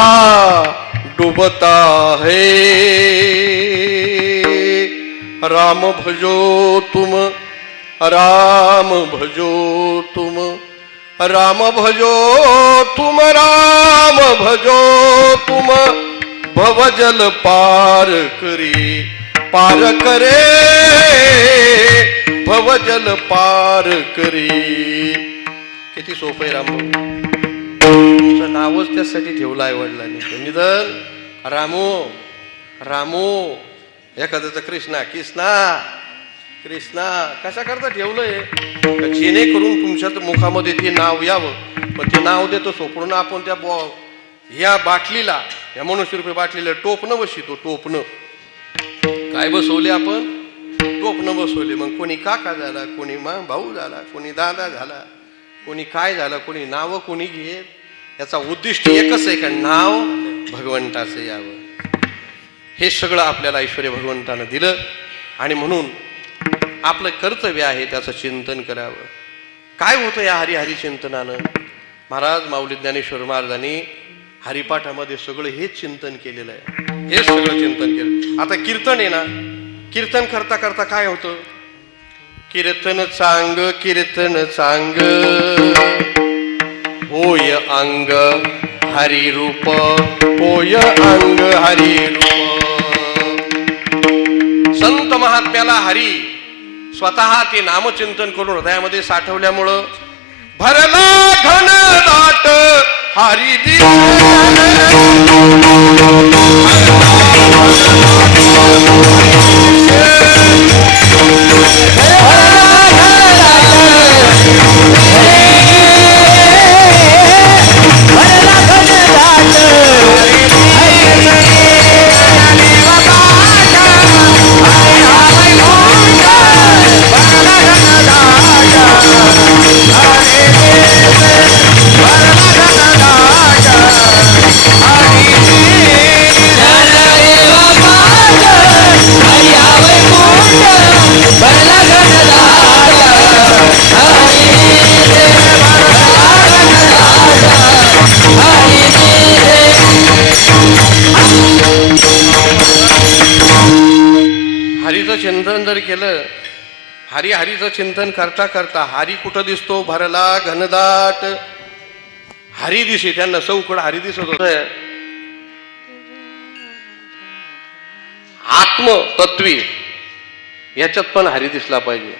डूबता है. राम भजो तुम, राम भजो तुम, राम भजो तुम, राम भजो तुम, भवजल पार करे, भवजल पार करे. किती सोपं आहे राम. तुमचं नावच त्यासाठी ठेवलं आहे वडिलांनी. निधन रामो रामो, एखाद्याचं कृष्णा कृष्णा कृष्णा कशा करता ठेवलंय? जेणेकरून तुमच्या मुखामध्ये ते नाव यावं. पण ते नाव देतो सोपडून आपण त्या या बाटलीला, या मनुष्यरूपी बाटलीला टोपणं बसतो. टोपणं काय बसवले आपण? टोपणं बसवले. मग कोणी काका झाला, कोणी भाऊ झाला, कोणी दादा झाला, कोणी काय झालं, कोणी नावं कोणी घेत. याचा उद्दिष्ट एकच आहे का नाव भगवंताचं यावं. हे सगळं आपल्याला ऐश्वर्य भगवंतानं दिलं आणि म्हणून आपलं कर्तव्य आहे त्याचं चिंतन करावं. काय होतं या हरिहरी चिंतनानं? महाराज माऊली ज्ञानेश्वर महाराजांनी हरिपाठामध्ये सगळं हेच चिंतन केलेलं आहे. हेच सगळं चिंतन केलं. आता कीर्तन आहे ना, कीर्तन करता करता काय होतं? कीर्तन चांग होय अंग हरी रूप, होय अंग हरी रूप. संत महात्म्याला हरी स्वतः ते नामचिंतन करून हृदयामध्ये साठवल्यामुळं भरला घन दाट हरी हरीचं चिंतन करता करता हरी कुठं दिसतो? भरला घनदाट हरी दिसे. त्यांना सौकड हरी दिसत होत. आत्मतत्वी याच्यात पण हरी दिसला पाहिजे.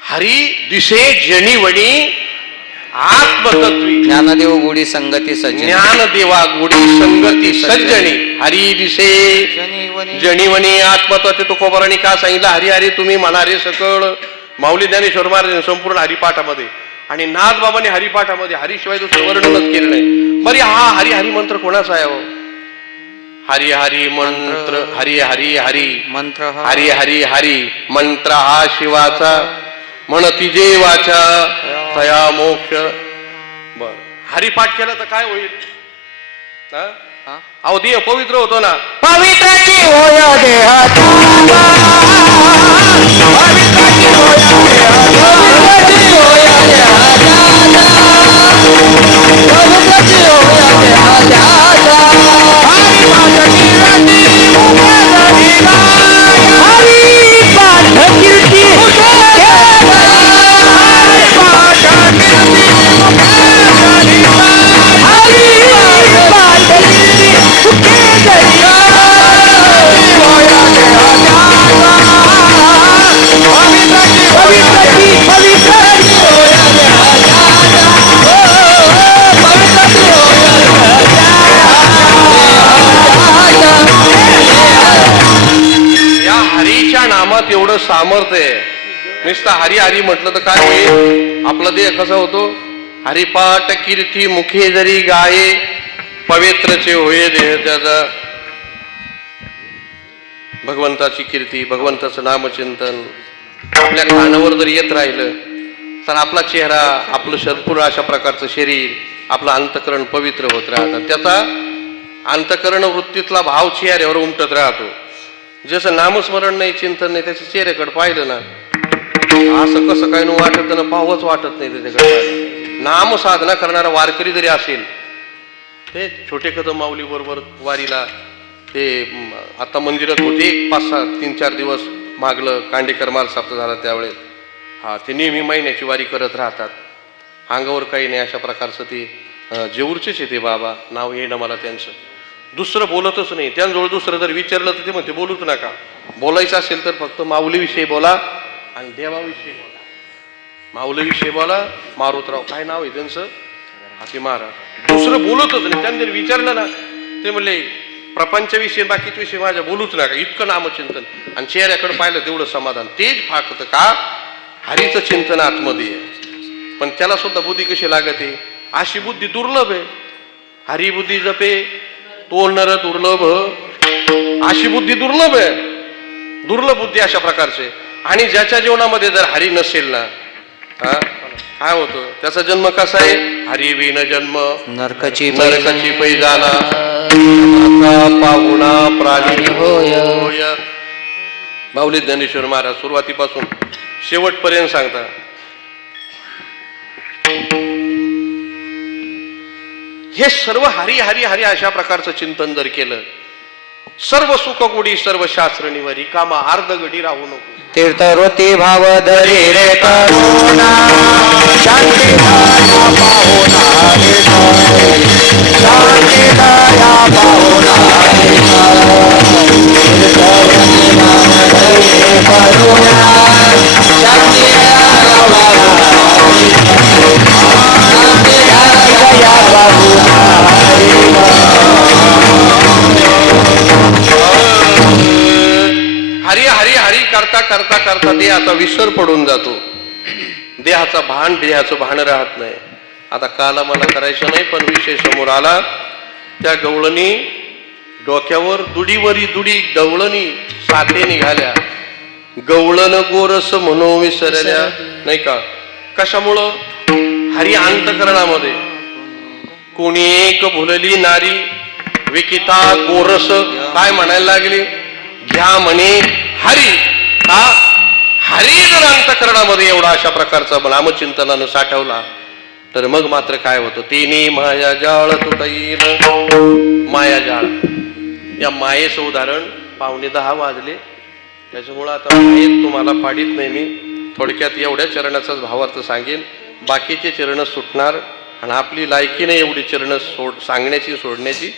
हरी दिसे जनिवणी आत्मतत्वी. ज्ञानदेव गोडी संगती सज्जन. ज्ञानदेवा गोडी संगती सज्जनी. हरी दिसे जनिवणी आत्मतत्व. तुकोबारांनी का सांगितलं? हरी हरी तुम्ही म्हणारे सकळ. माऊली ज्ञानेश्वर महाराज संपूर्ण हरिपाठामध्ये आणि नाथबाबांनी हरिपाठामध्ये हरीशिवाय दुसरं वर्णनच केलं नाही. बरी हा हरी हरी मंत्र कोणाचा आहे हो? हरी हरी मंत्र. हरी हरी हरी मंत्र हरी हरी हरी मंत्र हा शिवाचा. म्हणती जेवाचा तया मोक्ष. बर हरिपाठ केला तर काय होईल? अहो देह पवित्र होतो ना. पवित्राची होय देहाचा. पवित्राची होय देहाचा. पवित्राची होय देहाचा. पवित्राची होय देहाचा. हरिपाठ कीर्ती नामात एवढं सामर्थ्य आहे. नुसतं हरी हरी म्हटलं तर काय होईल? आपला देह कसा होतो? हरिपाठ कीर्ती मुखे जरी गाये पवित्रचे होय देह त्याचा. भगवंताची कीर्ती भगवंताचं नामचिंतन आपल्या कानावर जर येत राहिलं तर आपला चेहरा आपलं संपूर्ण अशा प्रकारचं शरीर आपलं अंतकरण पवित्र होत राहतं. त्याचा अंतकरण वृत्तीतला भाव चेहऱ्यावर उमटत राहतो. जसं नामस्मरण नाही चिंतन नाही त्याच्या चेहऱ्याकडे पाहिलं ना असं कसं काय वाटत ना पाहवच वाटत नाही त्याच्याकडे. नाम साधना करणारा वारकरी जरी असेल ते छोटे कदम माऊली बरोबर वारीला ते आता मंदिरात होते 5-6-3-4 दिवस मागलं कांडेकर माल साप्त झाला त्यावेळेस. ते नेहमी महिन्याची वारी करत राहतात. अंगावर काही नाही अशा प्रकारचं ते जेऊरचेच येते बाबा. नाव येणं मला त्यांचं. दुसरं बोलतच नाही. त्यांजवळ दुसरं जर विचारलं तर ते म्हणते बोलूच नका. बोलायचं असेल तर फक्त माऊलीविषयी बोला आणि देवाविषयी बोला. माऊलीविषयी बोला. मारुतराव काय नाव आहे त्यांचं? हाती महाराज. दुसरं बोलतच नाही. त्यांनी जर विचारलं ना ते म्हणले प्रपंचविषयी बाकीच्या विषयी माझ्या बोलूच नका. इतकं नामचिंतन आणि चेहऱ्याकडे पाहिलं तेवढं समाधान. तेच फाकत का हरीचं चिंतन आतमध्ये आहे. पण त्याला सुद्धा बुद्धी कशी लागते? अशी बुद्धी दुर्लभ आहे. हरी बुद्धी जपे तो नर दुर्लभ. अशी बुद्धी दुर्लभ आहे. दुर्लभ बुद्धी अशा प्रकारचे. आणि ज्याच्या जीवनामध्ये जर हरी नसेल ना काय होतं? त्याचा जन्म कसा आहे? हरी विन जन्म नरकाची पै जाना पाहुणा प्राणी होय. माऊली ज्ञानेश्वर महाराज सुरुवातीपासून शेवटपर्यंत सांगता हे सर्व हरी हरी हरी अशा प्रकारचं चिंतन जर केलं सर्व सुख गोडी सर्व शास्त्र निवरी कामा अर्धगडी राहू नको. तीर्थवृत्ती भाव धरी रे करुणा शांती दया पाहुणा शांती दया पाहुणा तीर्थवृत्ती भाव धरी रे करुणा शांती दया हरी हरी हरी करता करता करता देहाचा विसर पडून जातो. देहाचा भान राहत नाही. आता काला मला करायचं नाही पण विषय समोर आला. त्या गवळणी डोक्यावर दुडीवरी दुडी गवळणी साथे निघाल्या. गवळण गोरस म्हणून विसरल्या नाही का? कशामुळं? हरी अंतकरणामध्ये कोणी एक भुलली नारी विकिता गोरस काय म्हणायला लागली? घ्या म्हणे हरी. हा हरी जर अंतकरणामध्ये एवढा अशा प्रकारचा नामचिंतनानं साठवला तर मग मात्र काय होतं? तिने माया जाळ तुटईल. माया जाळ या मायेचं उदाहरण 9:15 वाजले त्याच्यामुळं आता माहीत तुम्हाला पाडीत नाही मी. थोडक्यात एवढ्या चरणाचाच भावार्थ सांगेन. बाकीचे चरण सुटणार आणि आपली लायकी नाही एवढी चरण सांगण्याची सोडण्याची.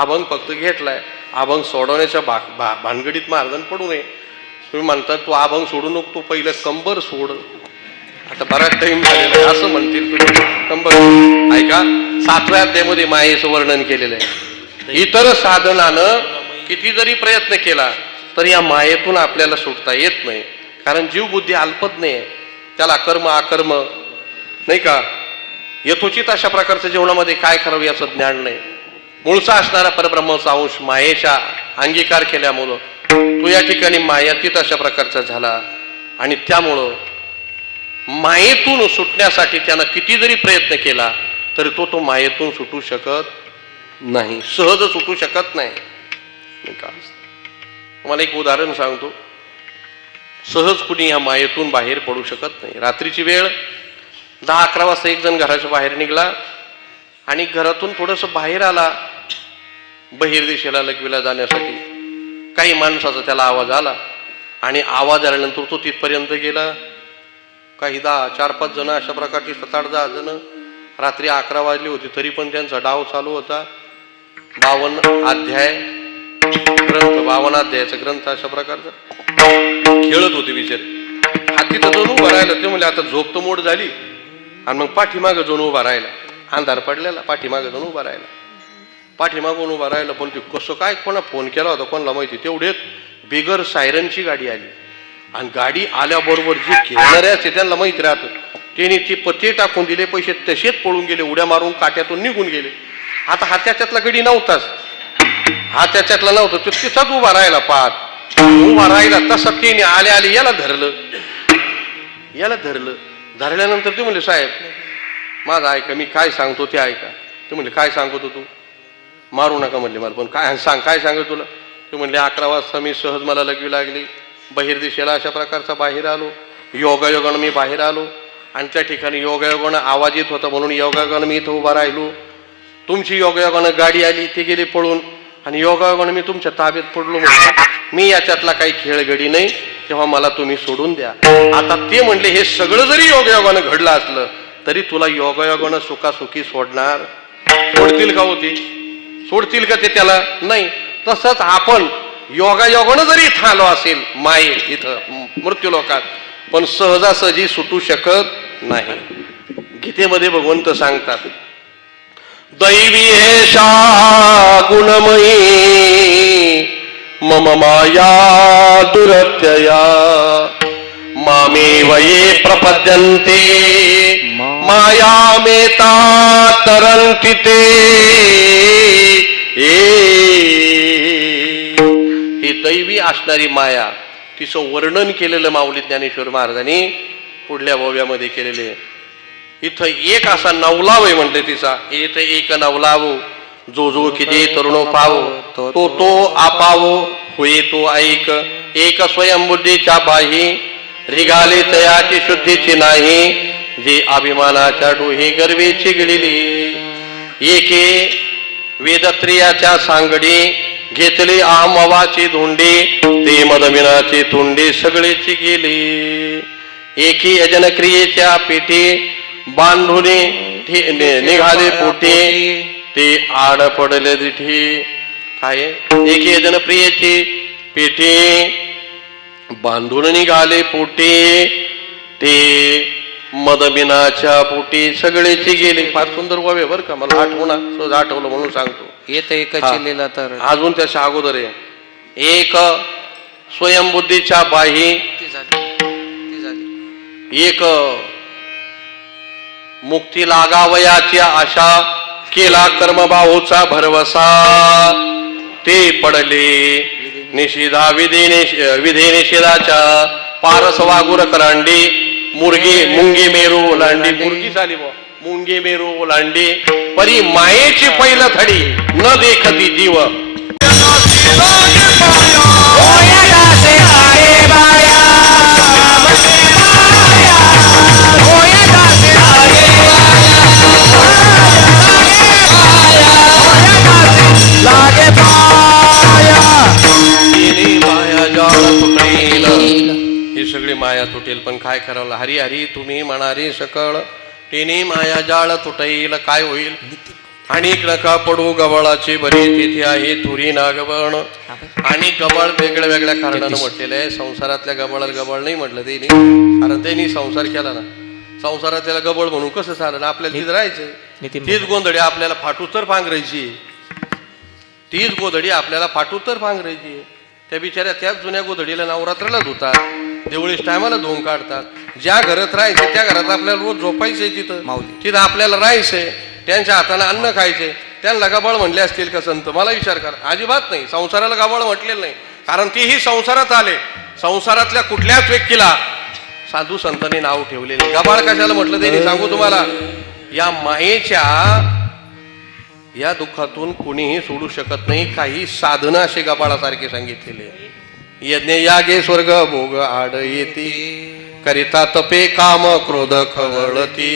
अभंग फक्त घेतलाय, अभंग सोडवण्याच्या भानगडीत महाराजांनी पडू नये. तुम्ही म्हणतात तू अभंग सोडू नको, तू पहिलं कंबर सोड. आता बराच टाइम झालेला आहे असं म्हणतील तुम्ही. कंबर ऐका, 7व्या अध्यायामध्ये मायेचं वर्णन केलेलं आहे. इतर साधनानं किती जरी प्रयत्न केला तर या मायेतून आपल्याला सुटता येत नाही. कारण जीव बुद्धी अल्पज्ञ आहे, त्याला कर्म अकर्म नाही का यथोचित अशा प्रकारच्या जीवनामध्ये काय करावं याचं ज्ञान नाही. मूळचा असणारा परब्रह्माचा अंश मायेच्या अंगीकार केल्यामुळं तो या ठिकाणी मायातीत अशा प्रकारचा झाला. आणि त्यामुळं मायेतून सुटण्यासाठी त्यानं किती जरी प्रयत्न केला तरी तो मायेतून सुटू शकत नाही, सहज सुटू शकत नाही. तुम्हाला एक उदाहरण सांगतो. सहज कुणी या मायेतून बाहेर पडू शकत नाही. रात्रीची वेळ 10-11 वाजता एक जण घराच्या बाहेर निघला आणि घरातून थोडंसं बाहेर आला बहिर्दिशेला लघवीला जाण्यासाठी. काही माणसाचा त्याला आवाज आला आणि आवाज आल्यानंतर तो तिथपर्यंत गेला. काही 4-5 जण अशा प्रकारची 7-8-10 जण. रात्री 11 वाजली होती तरी पण त्यांचा डाव चालू होता. 52 अध्याय ग्रंथ, 52 अध्यायाचा ग्रंथ अशा प्रकारचा खेळत होते बिचारे. हाती तर जाऊन उभा राहिला. ते म्हणजे आता झोप तर मोड झाली आणि मग पाठीमागं जाऊन उभा राहिला. अंधार पडलेला, पाठीमागं जाऊन उभा राहिला. पाठीमागून उभा राहिला पण ते कसं काय कोणा फोन केला होता कोणाला माहिती. तेवढेच बिगर सायरनची गाडी आली आणि गाडी आल्याबरोबर जे खेळणारे असते त्यांना माहिती राहतं. त्यांनी ते पत्ते टाकून दिले, पैसे तसेच पळून गेले, उड्या मारून काट्यातून निघून गेले. आता हा त्याच्यातला गडी नव्हताच, हा त्याच्यातला नव्हता. तो तिथंच उभा राहिला. पाहत उभा राहिला तसा त्याने आले याला धरलं. धरल्यानंतर ते म्हणले साहेब माझं ऐका, मी काय सांगतो ते ऐका. ते म्हणले काय सांगतो तू? मारू नका म्हणले मला. पण काय सांग, काय सांगतो तुला? ते म्हणले 11 वाजता मी सहज मला लघवी लागली, बहिर्दिशेला अशा प्रकारचा बाहेर आलो. योगायोगानं मी बाहेर आलो आणि त्या ठिकाणी योगायोगानं आवाज येत होता म्हणून योगायोगानं मी इथं उभा राहिलो. तुमची योगायोगानं गाडी आली, ते गेले पळून आणि योगायोगानं मी तुमच्या ताब्यात पडलो. मी याच्यातला काही खेळगडी नाही, तेव्हा मला तुम्ही सोडून द्या. आता ते म्हणले हे सगळं जरी योगायोगानं घडलं असलं तरी तुला योगायोगानं सुखासुखी सोडणार सोडतील का होती? सोडतील का ते त्याला? नाही. तसंच आपण योगायोगानं जरी इथं आलो असेल माये इथं मृत्यू लोकात पण सहजासहजी सुटू शकत नाही. गीतेमध्ये भगवंत सांगतात दैवी एषा गुणमयी मम माया दुरत्यया मामेव ये प्रपद्यन्ते मायामेता तरन्ति ते. ही दैवी असणारी माया तिचं वर्णन केलेलं माऊली ज्ञानेश्वर महाराजांनी पुढल्या ओव्यामध्ये केलेले. इथं एक असा नवलाव आहे म्हणते तिचा. इथं एक नवलाव जो जो किती तरुण पावो तो तो आपावो होय तो ऐक. एक स्वयंबुद्धीच्या बाही रिगाले तयाची शुद्धीची नाही जे अभिमानाच्या डोही गर्वेची गिळली. एके वेदत्रियाच्या सांगडी घेतली आमवाची धोंडी ते मदमिनाची तोंडी सगळेची गेली. एकी यजनक्रियेच्या पेटी बांधून निघाले पोटे ते आड पडले दिठी. काय एकी यजनप्रियेची पेटी बांधून निघाले पोटे ते मदमिनाच्या पोटी सगळेची गेली. फार सुंदर वावे बर का, मला आठवणा सहज आठवलं म्हणून सांगतो. येत एकाची तर अजून त्याच्या अगोदर आहे एक स्वयंबुद्धीच्या बाही एक मुक्ती लागावयाची आशा केला कर्मबाहूचा भरवसा ते पडले निषिधा विधी निषेधाच्या पारस वागुर करांडी मुर्गी मुंगी मेरू ओलांडी. मुर्गी झाली बा मुंगी मेरू ओलांडी परी मायेची पहिलं थडी न देखती जीव. माया जाळ पकडील हरी हरी तुम्ही म्हणारी सकळ तिने माया जाळ तुटईल काय होईल आणि नका पडू गवळाची बरी तिथे आहे तुरी नागवण आणि गबळ वेगळ्या वेगळ्या कारणानं म्हटलेलं आहे. संसारातल्या गबळाला गबळ नाही म्हटलं त्यांनी, कारण त्यांनी संसार केला ना. संसारात त्याला गबळ म्हणून कसं चाललं, आपल्याला तिथं राहायचं. तीच गोंधळी आपल्याला फाटू तर पांघरायची, तीच गोधडी आपल्याला फाटू तर पांघरायची. त्या बिचाऱ्या त्याच जुन्या गोधडीला नवरात्राला धुतात, देवळीस टायमाला धुवून काढतात. ज्या घरात राहायचं त्या घरात आपल्याला रोज झोपायचंय, तिथं आपल्याला राहायचंय, त्यांच्या हाताने अन्न खायचे. त्यांना गबाळ म्हणले असतील का संत? मला विचार करा. अजिबात नाही, संसाराला गबाळ म्हटलेलं नाही, कारण तेही संसारात आले. संसारातल्या कुठल्याच व्यक्तीला साधू संतांनी नाव ठेवलेले. गबाळ कशाला म्हटलं त्यांनी सांगू तुम्हाला. या मायेच्या या दुःखातून कुणीही सोडू शकत नाही. काही साधनं असे गबाळासारखे सांगितलेले. यज्ञ यागे स्वर्ग भोग आड येती करिता तपे काम क्रोध खवळती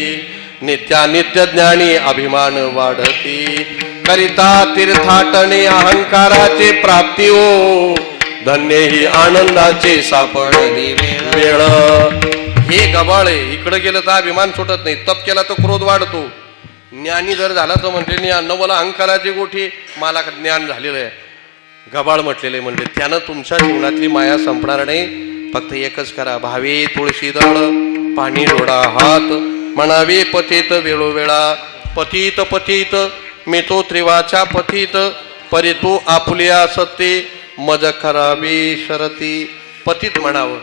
नित्यानित्य ज्ञानी अभिमान वाढती करिता तीर्थाटने अहंकाराचे प्राप्ती हो धन्य ही आनंदाचे सापडली वेळ. हे गबाळ आहे. इकडे गेलं तर अभिमान सुटत नाही, तप केला तर क्रोध वाढतो. ज्ञानी जर झाला तर म्हणते मला अहंकाराची गोठी, मला ज्ञान झालेलं आहे. गबाळ म्हटलेले म्हणजे त्यानं तुमच्या जीवनातली माया संपणार नाही. फक्त एकच करा, भावे तुळशी दळ पाणी जोडा हात म्हणावे पतित वेळोवेळा पतित पतित मी तो त्रिवाच्या पतित परी तू आपुल्या सत्ते मज खराबी शरती. पतित म्हणावं,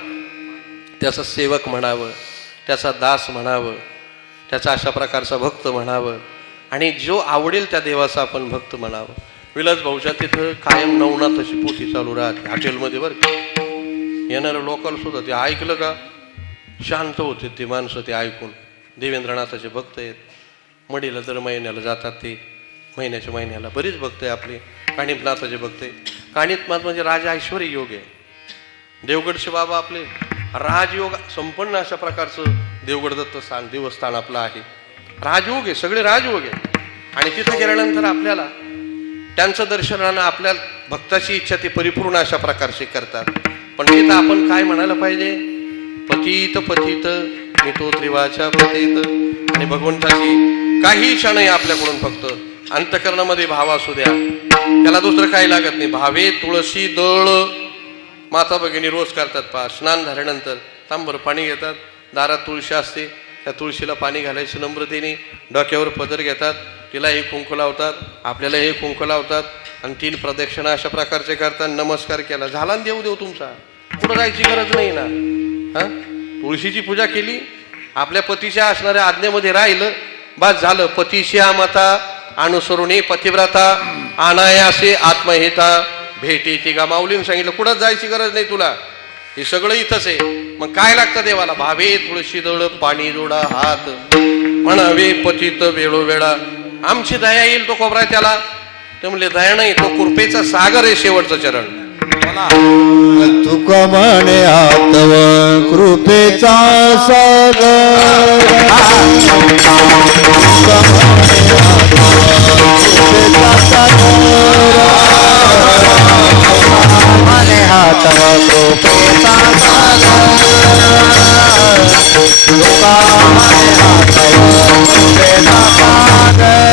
त्याचा सेवक म्हणावं, त्याचा दास म्हणावं, त्याचा अशा प्रकारचा भक्त म्हणावं आणि जो आवडेल त्या देवाचा आपण भक्त म्हणावं. विलास भाऊच्या तिथं कायम नवनाथ अशी पोथी चालू राहते हॉटेलमध्ये बरं का. येणारं लोकल सुद्धा ते ऐकलं का शांत होते ते माणसं. ते ऐकून देवेंद्रनाथाचे भक्त आहेत. मडीला दर महिन्याला जातात ते, महिन्याच्या महिन्याला. बरीच भक्त आहे आपले. काणिपनाथाचे भक्त आहे. काणिपनाथ म्हणजे राजा ऐश्वर्य योग आहे. देवगडचे बाबा आपले राजयोग संपन्न अशा प्रकारचं देवगड दत्त स्थान देवस्थान आपलं आहे. राजयोग आहे, सगळे राजयोग आहे. आणि तिथं गेल्यानंतर आपल्याला त्यांचं दर्शनानं आपल्या भक्ताची इच्छा ती परिपूर्ण अशा प्रकारची करतात. पण तिथं आपण काय म्हणायला पाहिजे, पतित पतित मी तो त्रिवाच्या पतित. आणि भगवंताची काही इच्छा नाही आपल्याकडून, फक्त अंतकरणामध्ये भाव असू द्या, त्याला दुसरं काही लागत नाही. भावे तुळशी दळ माता भगिनी रोज करतात. स्नान झाल्यानंतर तांबर पाणी घेतात, दारात तुळशी असते, त्या तुळशीला पाणी घालायचं नम्रतेने, डोक्यावर पदर घेतात, तिला हे कुंकू लावतात, आपल्याला हे कुंकू लावतात आणि 3 प्रदक्षिणा अशा प्रकारचे करतात. नमस्कार केला, झाला देव देव तुमचा, कुठं जायची गरज नाही ना. हा, तुळशीची पूजा केली, आपल्या पतीच्या असणाऱ्या आज्ञेमध्ये राहिलं, बस झालं. पतीच्या माता अनुसरुणी पतिव्रता अनायासे आत्महिता भेटीची गा. माऊलीने सांगितलं कुठंच जायची गरज नाही तुला, हे सगळं इथंच आहे. मग काय लागतं देवाला, भावे तुळशी दळ पाणी जोडा हात म्हणावे पतित वेळोवेळा. आमची दया येईल तो खोबरा त्याला. ते म्हणले दया नाही, तो कृपेचा सागर आहे. शेवटचं चरण तुका म्हणे आतव कृपेचा सागर म्हणे आतव कृपेचा सागर तुका म्हणे आतव कृपेचा सागर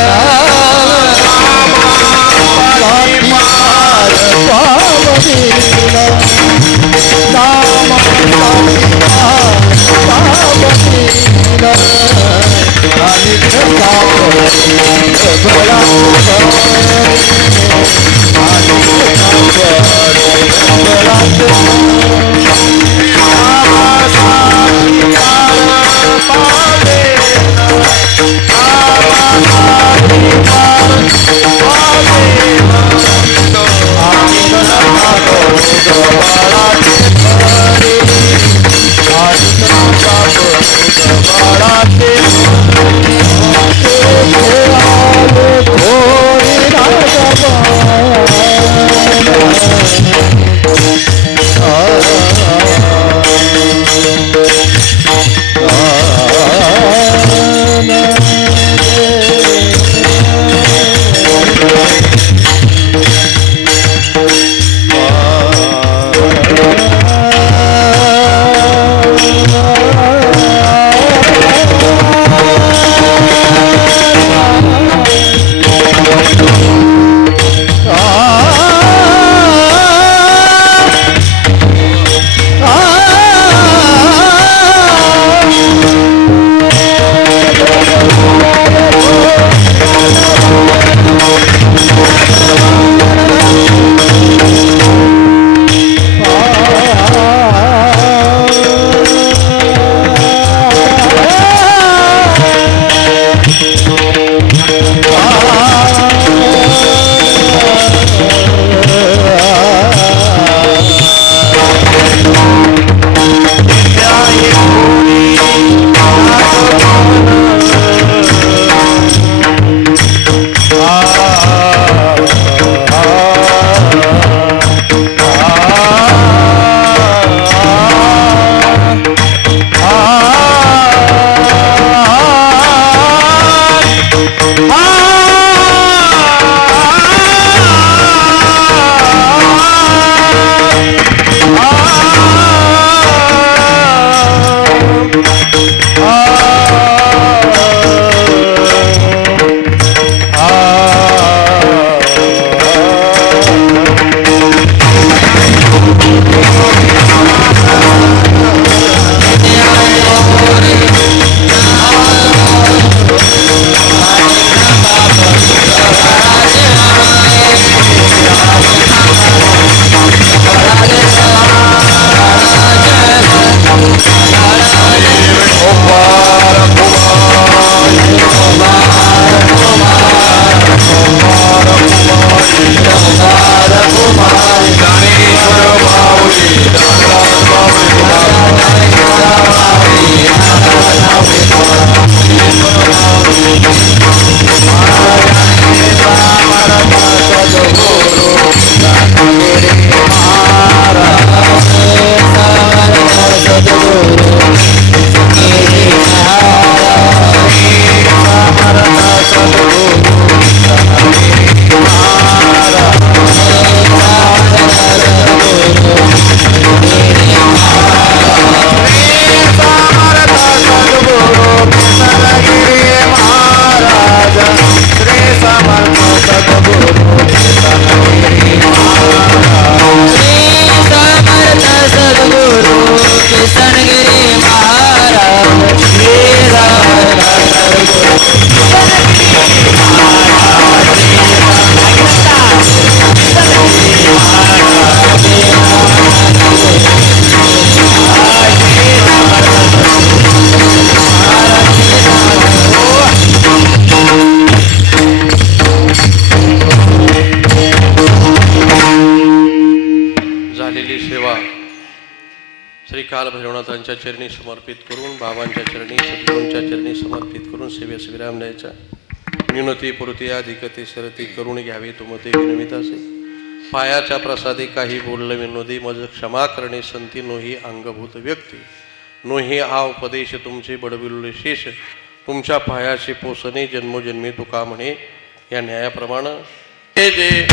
Oh भैरवनाथांच्या चरणी समर्पित करून, बाबांच्या चरणी, सद्गुरूंच्या चरणी समर्पित करून सेवेस विराम द्यायचा. न्यूनती पुरती अधिकते शरती करून घ्यावी तुमते विनमित असे. पायाच्या प्रसादी काही बोललं विनोदी, मज क्षमा करणे संती नोही अंगभूत व्यक्ती. नोही हा उपदेश तुमचे बडविले शेष, तुमच्या पायाचे पोसणे जन्मोजन्मी तुका म्हणे. या न्यायाप्रमाणे हे जे